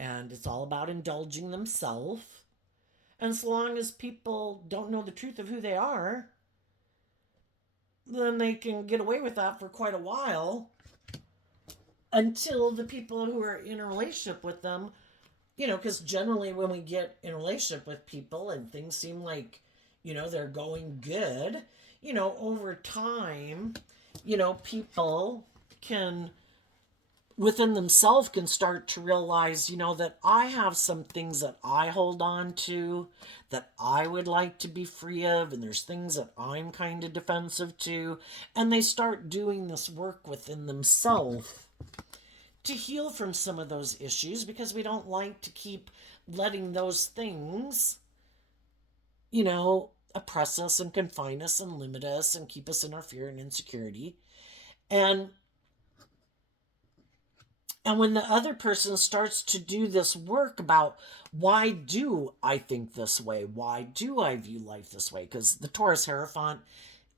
and it's all about indulging themselves. And so long as people don't know the truth of who they are, then they can get away with that for quite a while until the people who are in a relationship with them, because generally when we get in a relationship with people and things seem like, they're going good, over time, people can within themselves can start to realize, that I have some things that I hold on to that I would like to be free of, and there's things that I'm kind of defensive to, and they start doing this work within themselves to heal from some of those issues, because we don't like to keep letting those things, oppress us and confine us and limit us and keep us in our fear and insecurity. And when the other person starts to do this work about, why do I think this way? Why do I view life this way? Because the Taurus Hierophant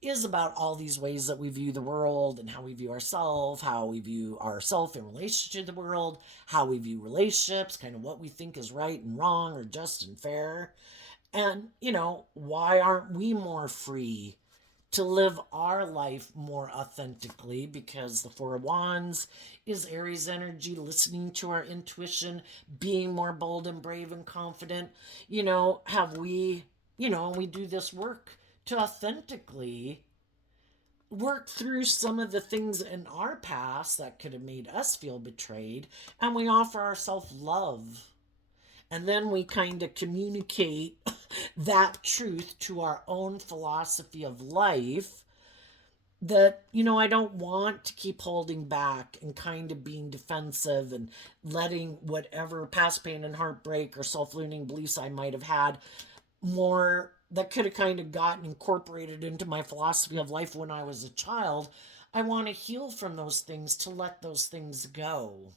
is about all these ways that we view the world and how we view ourselves, how we view ourselves in relation to the world, how we view relationships, kind of what we think is right and wrong or just and fair. And, why aren't we more free to live our life more authentically? Because the Four of Wands is Aries energy, listening to our intuition, being more bold and brave and confident. Have we, we do this work to authentically work through some of the things in our past that could have made us feel betrayed, and we offer ourselves love. And then we kind of communicate that truth to our own philosophy of life, that, I don't want to keep holding back and kind of being defensive and letting whatever past pain and heartbreak or self-limiting beliefs I might have had more that could have kind of gotten incorporated into my philosophy of life when I was a child. I want to heal from those things, to let those things go.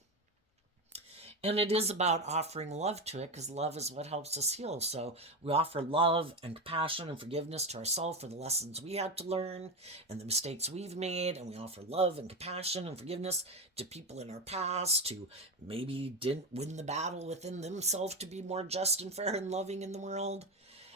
And it is about offering love to it, because love is what helps us heal. So we offer love and compassion and forgiveness to ourselves for the lessons we had to learn and the mistakes we've made. And we offer love and compassion and forgiveness to people in our past who maybe didn't win the battle within themselves to be more just and fair and loving in the world.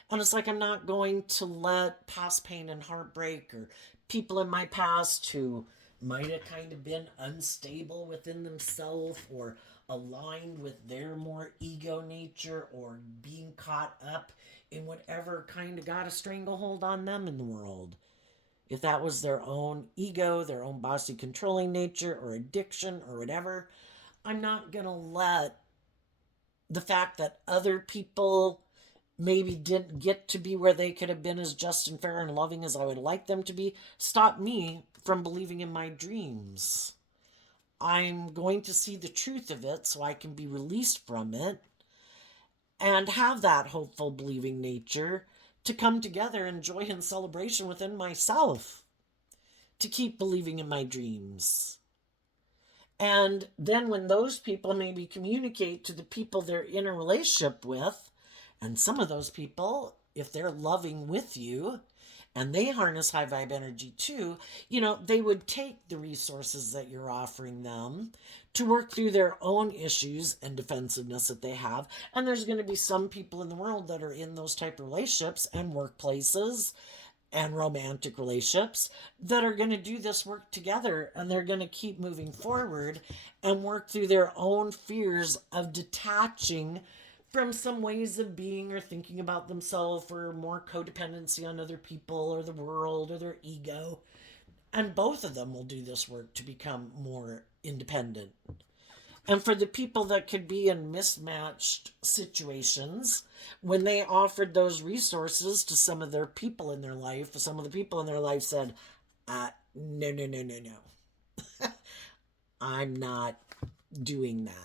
And it's like, I'm not going to let past pain and heartbreak or people in my past who might have kind of been unstable within themselves or aligned with their more ego nature or being caught up in whatever kind of got a stranglehold on them in the world. If that was their own ego, their own bossy controlling nature or addiction or whatever, I'm not going to let the fact that other people maybe didn't get to be where they could have been as just and fair and loving as I would like them to be stop me from believing in my dreams. I'm going to see the truth of it so I can be released from it and have that hopeful, believing nature to come together in joy and celebration within myself, to keep believing in my dreams. And then when those people maybe communicate to the people they're in a relationship with, and some of those people, if they're loving with you and they harness high vibe energy too, they would take the resources that you're offering them to work through their own issues and defensiveness that they have. And there's going to be some people in the world that are in those type of relationships and workplaces and romantic relationships that are going to do this work together, and they're going to keep moving forward and work through their own fears of detaching from some ways of being or thinking about themselves or more codependency on other people or the world or their ego. And both of them will do this work to become more independent. And for the people that could be in mismatched situations, when they offered those resources to some of their people in their life, some of the people in their life said, no, no, no, no, no. I'm not doing that.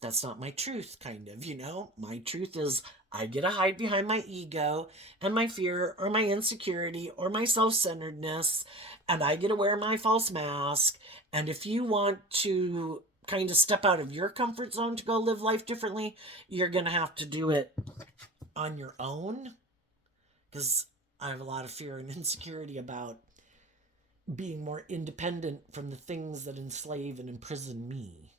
That's not my truth, kind of, My truth is I get to hide behind my ego and my fear or my insecurity or my self-centeredness, and I get to wear my false mask. And if you want to kind of step out of your comfort zone to go live life differently, you're going to have to do it on your own, because I have a lot of fear and insecurity about being more independent from the things that enslave and imprison me.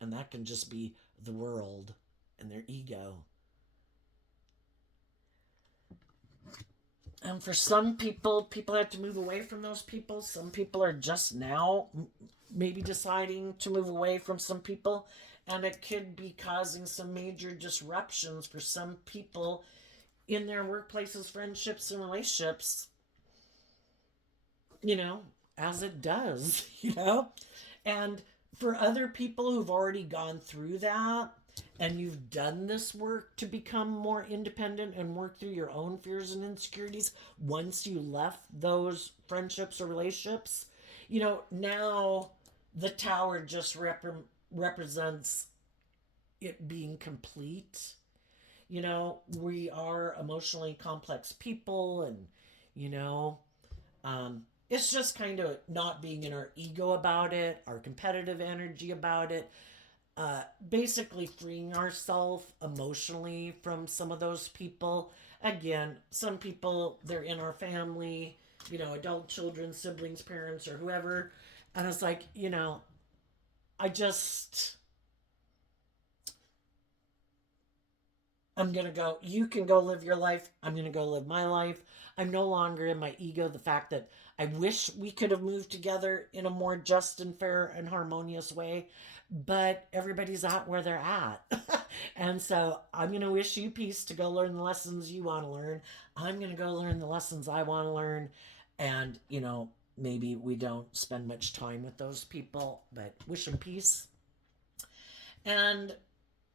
And that can just be the world and their ego. And for some people have to move away from those people. Some people are just now maybe deciding to move away from some people. And it could be causing some major disruptions for some people in their workplaces, friendships, and relationships. As it does, And for other people who've already gone through that and you've done this work to become more independent and work through your own fears and insecurities once you left those friendships or relationships, now the tower just represents it being complete. We are emotionally complex people, and, it's just kind of not being in our ego about it, our competitive energy about it, basically freeing ourselves emotionally from some of those people. Again, some people, they're in our family, adult children, siblings, parents, or whoever. And it's like, I just, I'm going to go, you can go live your life. I'm going to go live my life. I'm no longer in my ego. The fact that I wish we could have moved together in a more just and fair and harmonious way, but everybody's at where they're at. And so I'm going to wish you peace to go learn the lessons you want to learn. I'm going to go learn the lessons I want to learn. And, maybe we don't spend much time with those people, but wish them peace. And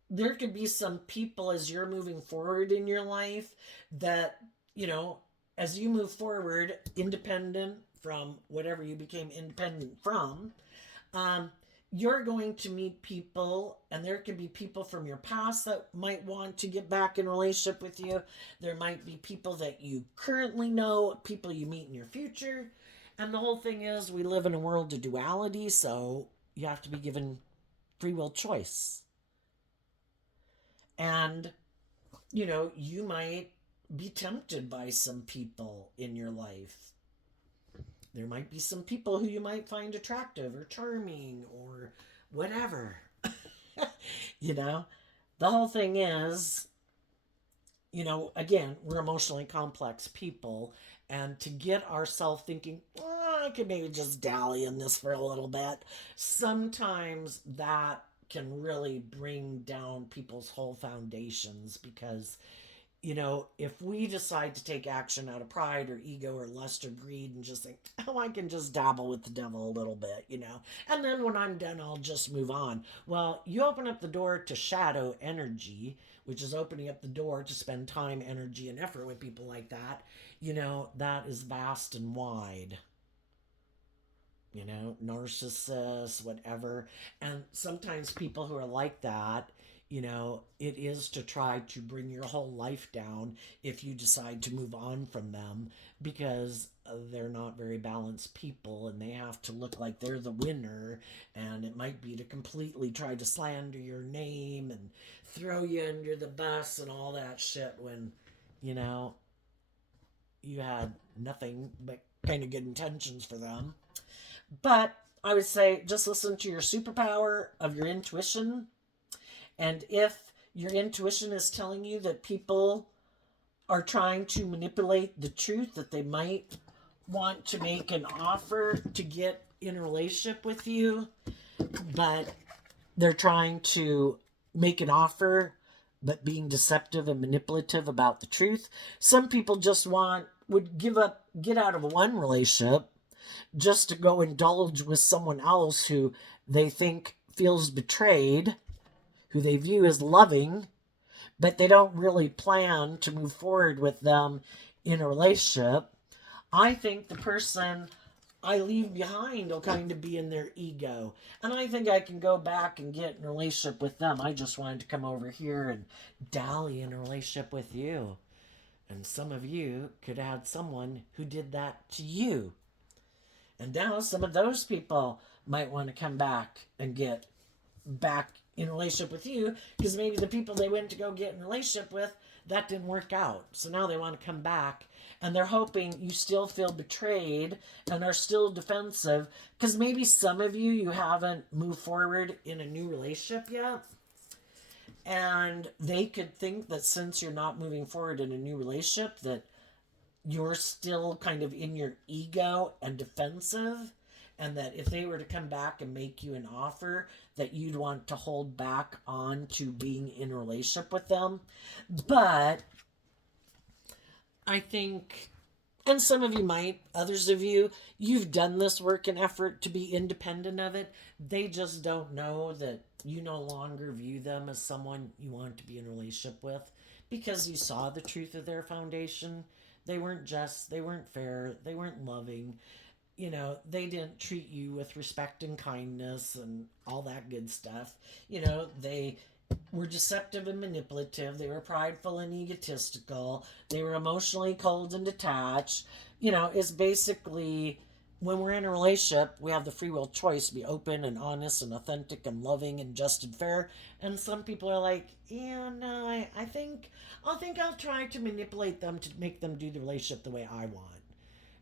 there could be some people as you're moving forward in your life that, as you move forward, independent from whatever you became independent from, you're going to meet people, and there could be people from your past that might want to get back in relationship with you. There might be people that you currently know, people you meet in your future. And the whole thing is, we live in a world of duality, so you have to be given free will choice. And, you might be tempted by some people in your life. There might be some people who you might find attractive or charming or whatever. The whole thing is, again, we're emotionally complex people, And to get ourselves thinking, oh, I could maybe just dally in this for a little bit, sometimes that can really bring down people's whole foundations because if we decide to take action out of pride or ego or lust or greed and just think, oh, I can just dabble with the devil a little bit, and then when I'm done, I'll just move on. Well, you open up the door to shadow energy, which is opening up the door to spend time, energy, and effort with people like that. That is vast and wide. Narcissists, whatever. And sometimes people who are like that, it is to try to bring your whole life down if you decide to move on from them because they're not very balanced people and they have to look like they're the winner. And it might be to completely try to slander your name and throw you under the bus and all that shit when, you know, you had nothing but kind of good intentions for them. But I would say just listen to your superpower of your intuition. And if your intuition is telling you that people are trying to manipulate the truth, that they might want to make an offer to get in a relationship with you, but they're trying to make an offer but being deceptive and manipulative about the truth. Some people just would get out of one relationship just to go indulge with someone else who they think feels betrayed, who they view as loving, but they don't really plan to move forward with them in a relationship. I think the person I leave behind will kind of be in their ego. And I think I can go back and get in a relationship with them. I just wanted to come over here and dally in a relationship with you. And some of you could have had someone who did that to you. And now some of those people might want to come back and get back in a relationship with you because maybe the people they went to go get in a relationship with, that didn't work out. So now they want to come back and they're hoping you still feel betrayed and are still defensive because maybe some of you haven't moved forward in a new relationship yet. And they could think that since you're not moving forward in a new relationship that you're still kind of in your ego and defensive, and that if they were to come back and make you an offer that you'd want to hold back on to being in a relationship with them. But I think, and some of you might, others of you, you've done this work and effort to be independent of it. They just don't know that you no longer view them as someone you want to be in a relationship with because you saw the truth of their foundation. They weren't just, they weren't fair, they weren't loving. They didn't treat you with respect and kindness and all that good stuff. They were deceptive and manipulative. They were prideful and egotistical. They were emotionally cold and detached. It's basically when we're in a relationship, we have the free will choice to be open and honest and authentic and loving and just and fair. And some people are like, yeah, no, I think I'll try to manipulate them to make them do the relationship the way I want.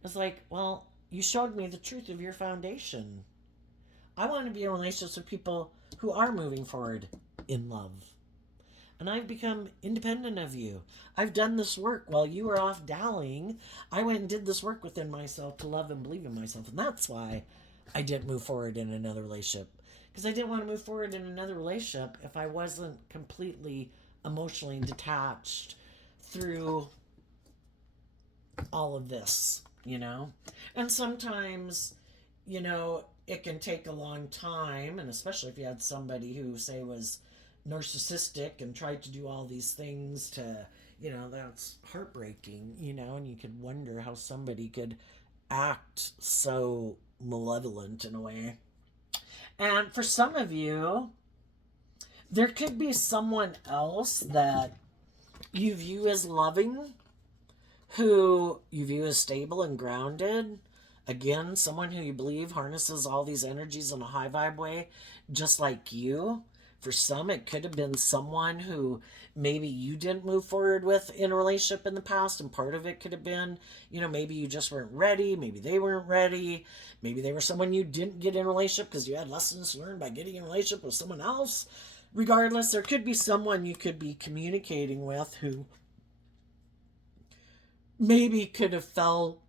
It's like, well, you showed me the truth of your foundation. I want to be in relationships with people who are moving forward in love. And I've become independent of you. I've done this work while you were off dallying. I went and did this work within myself to love and believe in myself. And that's why I didn't move forward in another relationship. Because I didn't want to move forward in another relationship if I wasn't completely emotionally detached through all of this. And sometimes, it can take a long time, and especially if you had somebody who, say, was narcissistic and tried to do all these things to, that's heartbreaking, and you could wonder how somebody could act so malevolent in a way. And for some of you, there could be someone else that you view as loving, who you view as stable and grounded. Again, someone who you believe harnesses all these energies in a high vibe way, just like you. For some, it could have been someone who maybe you didn't move forward with in a relationship in the past, and part of it could have been, maybe you just weren't ready, maybe they weren't ready, maybe they were someone you didn't get in a relationship because you had lessons learned by getting in a relationship with someone else. Regardless, there could be someone you could be communicating with who maybe could have felt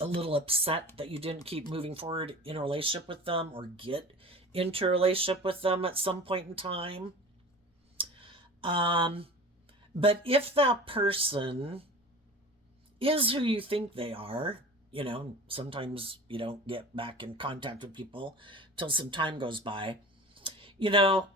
a little upset that you didn't keep moving forward in a relationship with them or get into a relationship with them at some point in time. Um, but if that person is who you think they are, sometimes you don't get back in contact with people till some time goes by, you know,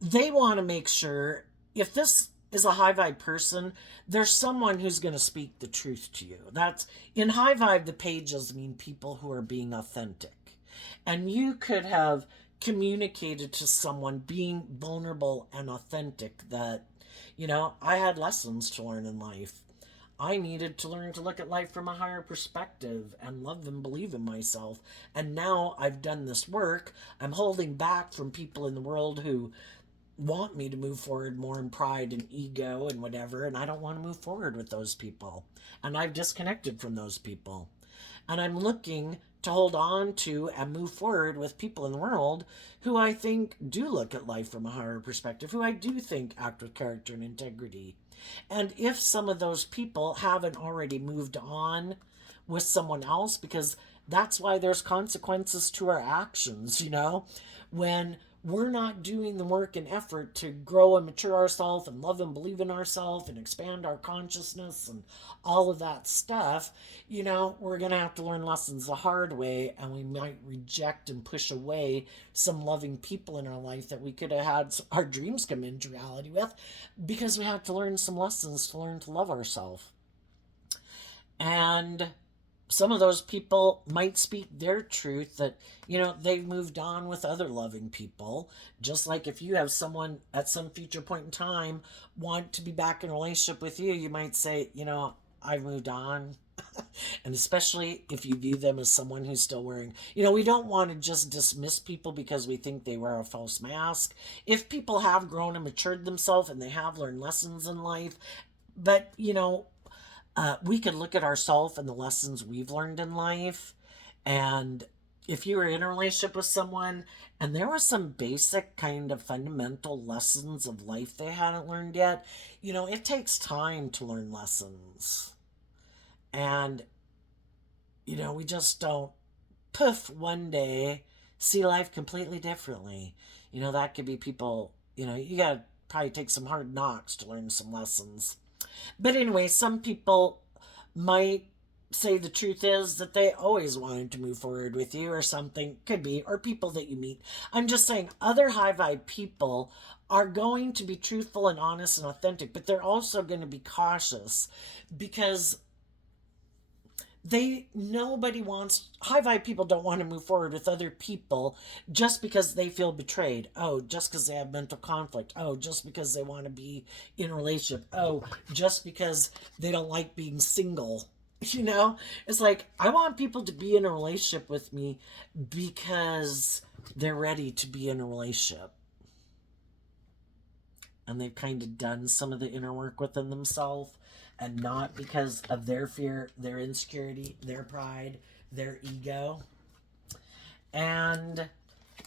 they want to make sure if this is a high vibe person, there's someone who's going to speak the truth to you. That's in high vibe, the pages mean people who are being authentic. And you could have communicated to someone being vulnerable and authentic that, I had lessons to learn in life. I needed to learn to look at life from a higher perspective and love and believe in myself. And now I've done this work. I'm holding back from people in the world who want me to move forward more in pride and ego and whatever, and I don't want to move forward with those people. And I've disconnected from those people. And I'm looking to hold on to and move forward with people in the world who I think do look at life from a higher perspective, who I do think act with character and integrity. And if some of those people haven't already moved on with someone else, because that's why there's consequences to our actions, when we're not doing the work and effort to grow and mature ourselves and love and believe in ourselves and expand our consciousness and all of that stuff, we're going to have to learn lessons the hard way, and we might reject and push away some loving people in our life that we could have had our dreams come into reality with, because we have to learn some lessons to learn to love ourselves. And some of those people might speak their truth that, they've moved on with other loving people. Just like if you have someone at some future point in time want to be back in a relationship with you, you might say, I've moved on. And especially if you view them as someone who's still wearing, we don't want to just dismiss people because we think they wear a false mask. If people have grown and matured themselves and they have learned lessons in life, but, we could look at ourselves and the lessons we've learned in life. And if you were in a relationship with someone and there were some basic kind of fundamental lessons of life they hadn't learned yet, it takes time to learn lessons. And, we just don't poof one day see life completely differently. That could be people, you gotta probably take some hard knocks to learn some lessons. But anyway, some people might say the truth is that they always wanted to move forward with you or something. Could be, or people that you meet. I'm just saying, other high vibe people are going to be truthful and honest and authentic, but they're also going to be cautious because nobody wants, high vibe people don't want to move forward with other people just because they feel betrayed. Oh, just because they have mental conflict. Oh, just because they want to be in a relationship. Oh, just because they don't like being single. It's like, I want people to be in a relationship with me because they're ready to be in a relationship, and they've kind of done some of the inner work within themselves, and not because of their fear, their insecurity, their pride, their ego. And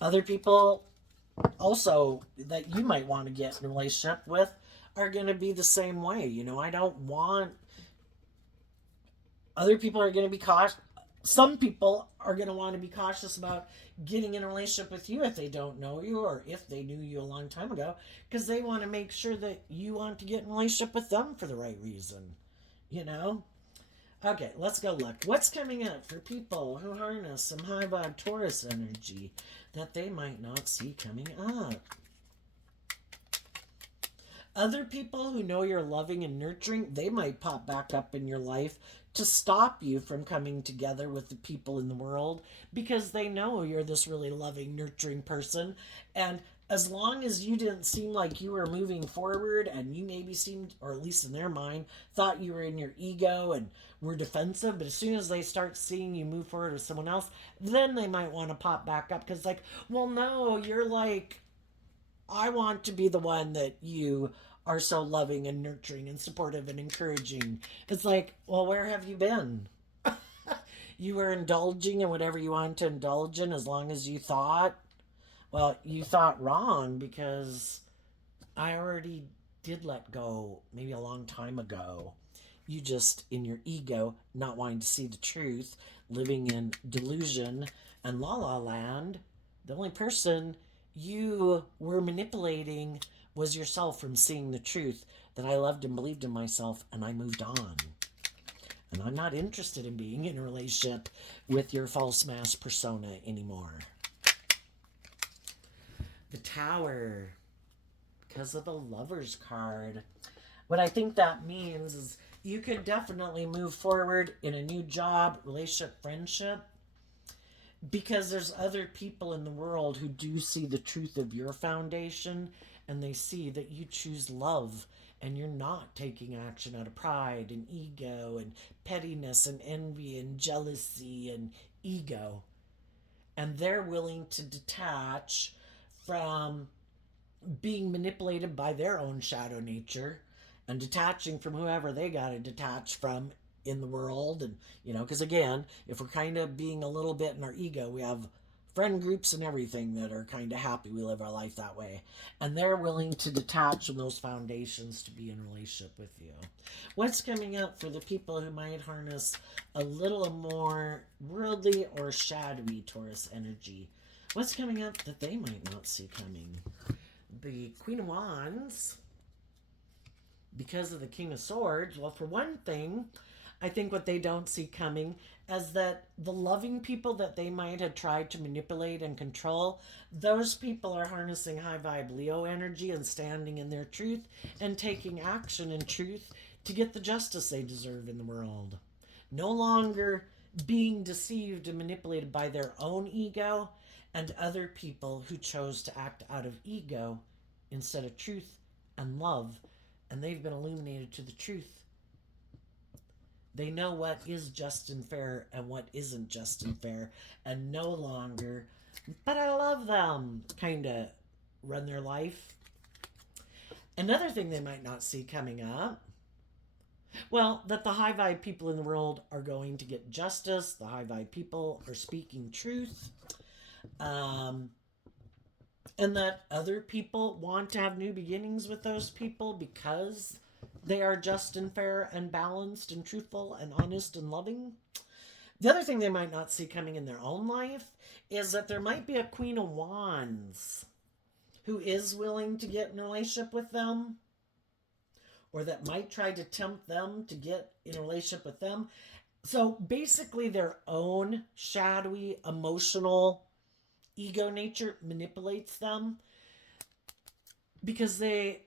other people also that you might want to get in a relationship with are going to be the same way. I don't want, other people are going to be cautious. Some people are going to want to be cautious about getting in a relationship with you if they don't know you or if they knew you a long time ago, because they want to make sure that you want to get in a relationship with them for the right reason. you know Okay, let's go look. What's coming up for people who harness some high vibe Taurus energy that they might not see coming up? Other people who know you're loving and nurturing, they might pop back up in your life to stop you from coming together with the people in the world because they know you're this really loving, nurturing person. And as long as you didn't seem like you were moving forward, and you maybe seemed, or at least in their mind, thought you were in your ego and were defensive, but as soon as they start seeing you move forward with someone else, then they might want to pop back up because, like, well, no, you're like, I want to be the one that you are so loving and nurturing and supportive and encouraging. It's like, well, where have you been? You were indulging in whatever you wanted to indulge in as long as you thought. Well, you thought wrong because I already did let go maybe a long time ago. You just, in your ego, not wanting to see the truth, living in delusion and la la land, the only person you were manipulating was yourself from seeing the truth that I loved and believed in myself, and I moved on. And I'm not interested in being in a relationship with your false mask persona anymore. The Tower, because of the Lover's card. What I think that means is you could definitely move forward in a new job, relationship, friendship, because there's other people in the world who do see the truth of your foundation, and they see that you choose love and you're not taking action out of pride and ego and pettiness and envy and jealousy and ego. And they're willing to detach from being manipulated by their own shadow nature and detaching from whoever they got to detach from in the world. And, because again, if we're kind of being a little bit in our ego, we have friend groups and everything that are kind of happy we live our life that way. And they're willing to detach from those foundations to be in a relationship with you. What's coming up for the people who might harness a little more worldly or shadowy Taurus energy? What's coming up that they might not see coming? The Queen of Wands, because of the King of Swords. Well, for one thing, I think what they don't see coming is that the loving people that they might have tried to manipulate and control, those people are harnessing high vibe Leo energy and standing in their truth and taking action in truth to get the justice they deserve in the world. No longer being deceived and manipulated by their own ego and other people who chose to act out of ego instead of truth and love, and they've been illuminated to the truth. They know what is just and fair and what isn't just and fair, and no longer, but I love them, kind of run their life. Another thing they might not see coming up, well, that the high vibe people in the world are going to get justice. The high vibe people are speaking truth. And that other people want to have new beginnings with those people because they are just and fair and balanced and truthful and honest and loving. The other thing they might not see coming in their own life is that there might be a Queen of Wands who is willing to get in a relationship with them, or that might try to tempt them to get in a relationship with them. So basically, their own shadowy, emotional ego nature manipulates them, because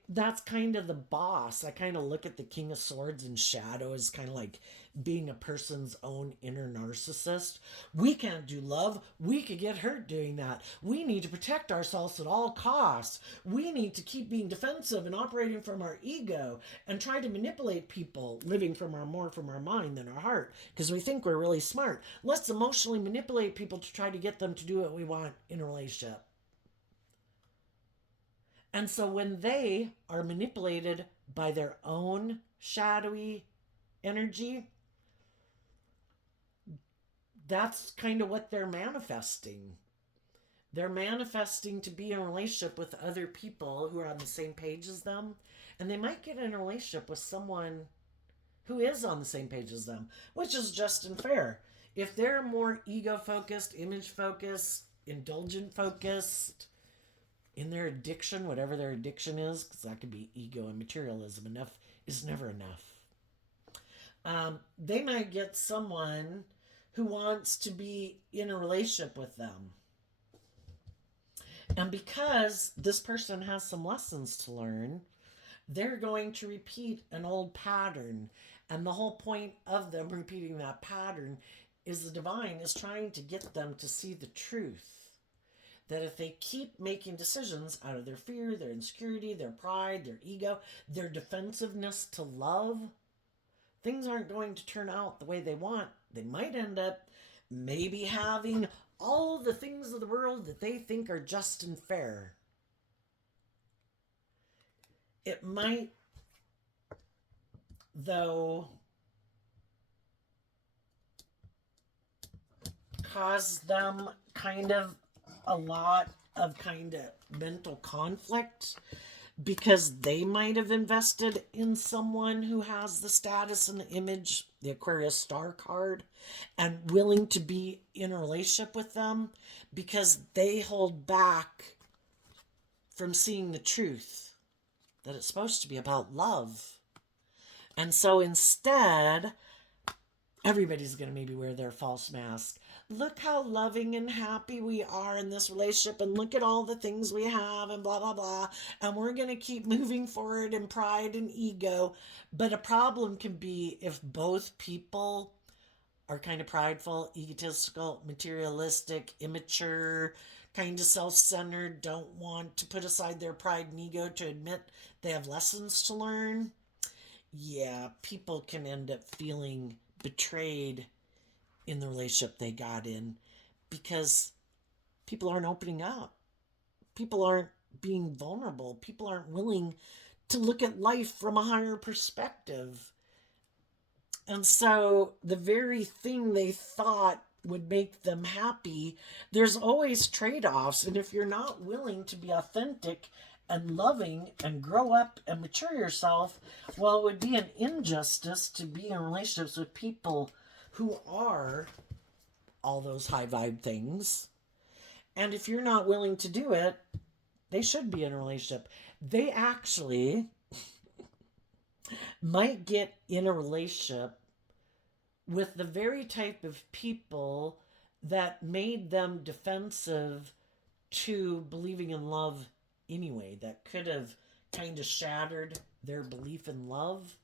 that's kind of the boss. I kind of look at the King of Swords in shadow as kind of like being a person's own inner narcissist. We can't do love. We could get hurt doing that. We need to protect ourselves at all costs. We need to keep being defensive and operating from our ego and try to manipulate people, living from more from our mind than our heart, because we think we're really smart. Let's emotionally manipulate people to try to get them to do what we want in a relationship. And so when they are manipulated by their own shadowy energy, that's kind of what they're manifesting. They're manifesting to be in a relationship with other people who are on the same page as them. And they might get in a relationship with someone who is on the same page as them, which is just and fair. If they're more ego focused, image focused, indulgent focused, in their addiction, whatever their addiction is, because that could be ego and materialism. Enough is never enough. They might get someone who wants to be in a relationship with them. And because this person has some lessons to learn, they're going to repeat an old pattern. And the whole point of them repeating that pattern is the divine is trying to get them to see the truth. That if they keep making decisions out of their fear, their insecurity, their pride, their ego, their defensiveness to love, things aren't going to turn out the way they want. They might end up maybe having all the things of the world that they think are just and fair. It might, though, cause them kind of a lot of kind of mental conflict, because they might have invested in someone who has the status and the image, the Aquarius star card, and willing to be in a relationship with them because they hold back from seeing the truth that it's supposed to be about love. And so instead, everybody's going to maybe wear their false mask. Look how loving and happy we are in this relationship, and look at all the things we have, and blah, blah, blah. And we're going to keep moving forward in pride and ego. But a problem can be if both people are kind of prideful, egotistical, materialistic, immature, kind of self centered, don't want to put aside their pride and ego to admit they have lessons to learn. Yeah, people can end up feeling betrayed in the relationship they got in because people aren't opening up. People aren't being vulnerable. People aren't willing to look at life from a higher perspective. And so the very thing they thought would make them happy, there's always trade offs. And if you're not willing to be authentic and loving and grow up and mature yourself, well, it would be an injustice to be in relationships with people who are all those high vibe things. And if you're not willing to do it, they should be in a relationship. They actually might get in a relationship with the very type of people that made them defensive to believing in love anyway, that could have kind of shattered their belief in love.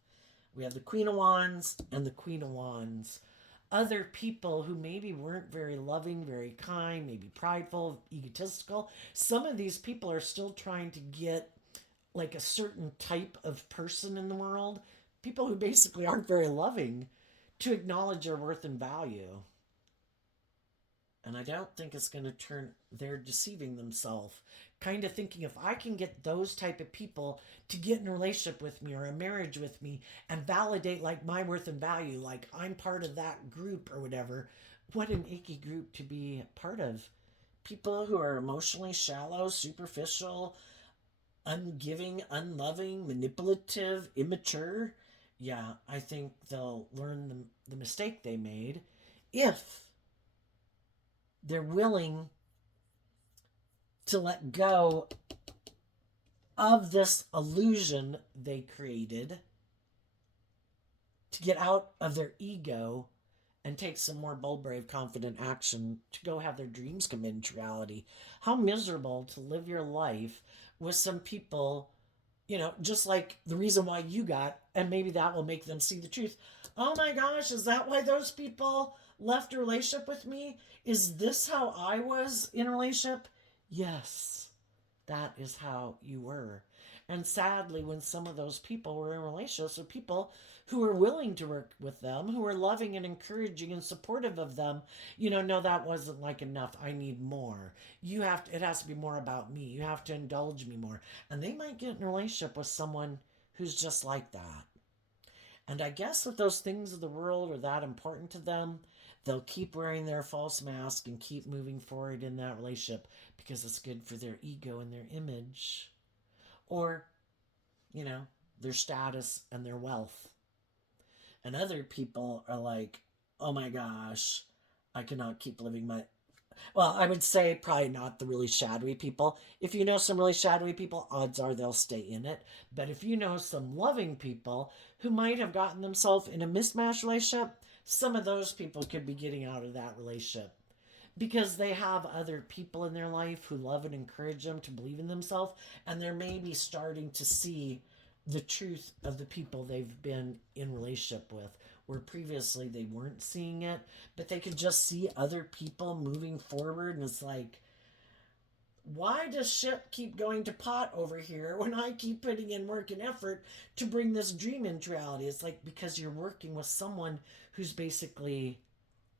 We have the Queen of Wands and the Queen of Wands. Other people who maybe weren't very loving, very kind, maybe prideful, egotistical. Some of these people are still trying to get like a certain type of person in the world, people who basically aren't very loving, to acknowledge their worth and value. And I don't think it's going to turn, they're deceiving themselves, kind of thinking if I can get those type of people to get in a relationship with me or a marriage with me and validate like my worth and value, like I'm part of that group or whatever. What an icky group to be part of. People who are emotionally shallow, superficial, ungiving, unloving, manipulative, immature. Yeah, I think they'll learn the mistake they made if they're willing to let go of this illusion they created to get out of their ego and take some more bold, brave, confident action to go have their dreams come into reality. How miserable to live your life with some people, just like the reason why you got, and maybe that will make them see the truth. Oh my gosh, is that why those people left a relationship with me? Is this how I was in a relationship? Yes, that is how you were. And sadly, when some of those people were in relationships with people who were willing to work with them, who were loving and encouraging and supportive of them, no, that wasn't like enough. I need more. It has to be more about me. You have to indulge me more. And they might get in a relationship with someone who's just like that. And I guess if those things of the world are that important to them, they'll keep wearing their false mask and keep moving forward in that relationship because it's good for their ego and their image. Or, their status and their wealth. And other people are like, oh my gosh, I cannot keep living my. Well, I would say probably not the really shadowy people. If you know some really shadowy people, odds are they'll stay in it. But if you know some loving people who might have gotten themselves in a mismatched relationship, some of those people could be getting out of that relationship because they have other people in their life who love and encourage them to believe in themselves, and they're maybe starting to see the truth of the people they've been in relationship with, where previously they weren't seeing it, but they could just see other people moving forward, and it's like, why does shit keep going to pot over here when I keep putting in work and effort to bring this dream into reality? It's like, because you're working with someone who's basically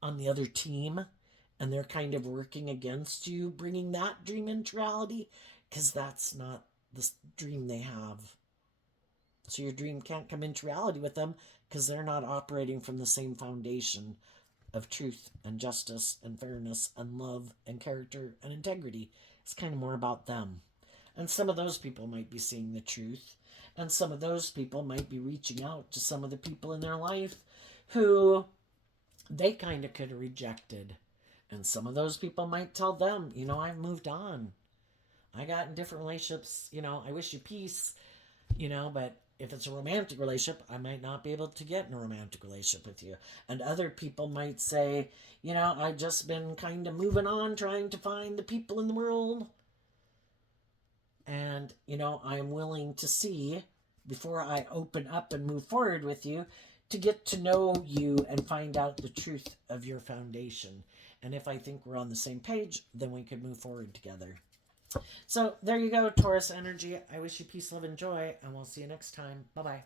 on the other team, and they're kind of working against you bringing that dream into reality, because that's not the dream they have. So your dream can't come into reality with them because they're not operating from the same foundation of truth and justice and fairness and love and character and integrity. It's kind of more about them. And some of those people might be seeing the truth. And some of those people might be reaching out to some of the people in their life who they kind of could have rejected. And some of those people might tell them, I've moved on. I got in different relationships, I wish you peace, but if it's a romantic relationship, I might not be able to get in a romantic relationship with you. And other people might say, I've just been kind of moving on, trying to find the people in the world. And, I'm willing to see, before I open up and move forward with you, to get to know you and find out the truth of your foundation. And if I think we're on the same page, then we could move forward together. So there you go, Taurus energy. I wish you peace, love, and joy, and we'll see you next time. Bye-bye.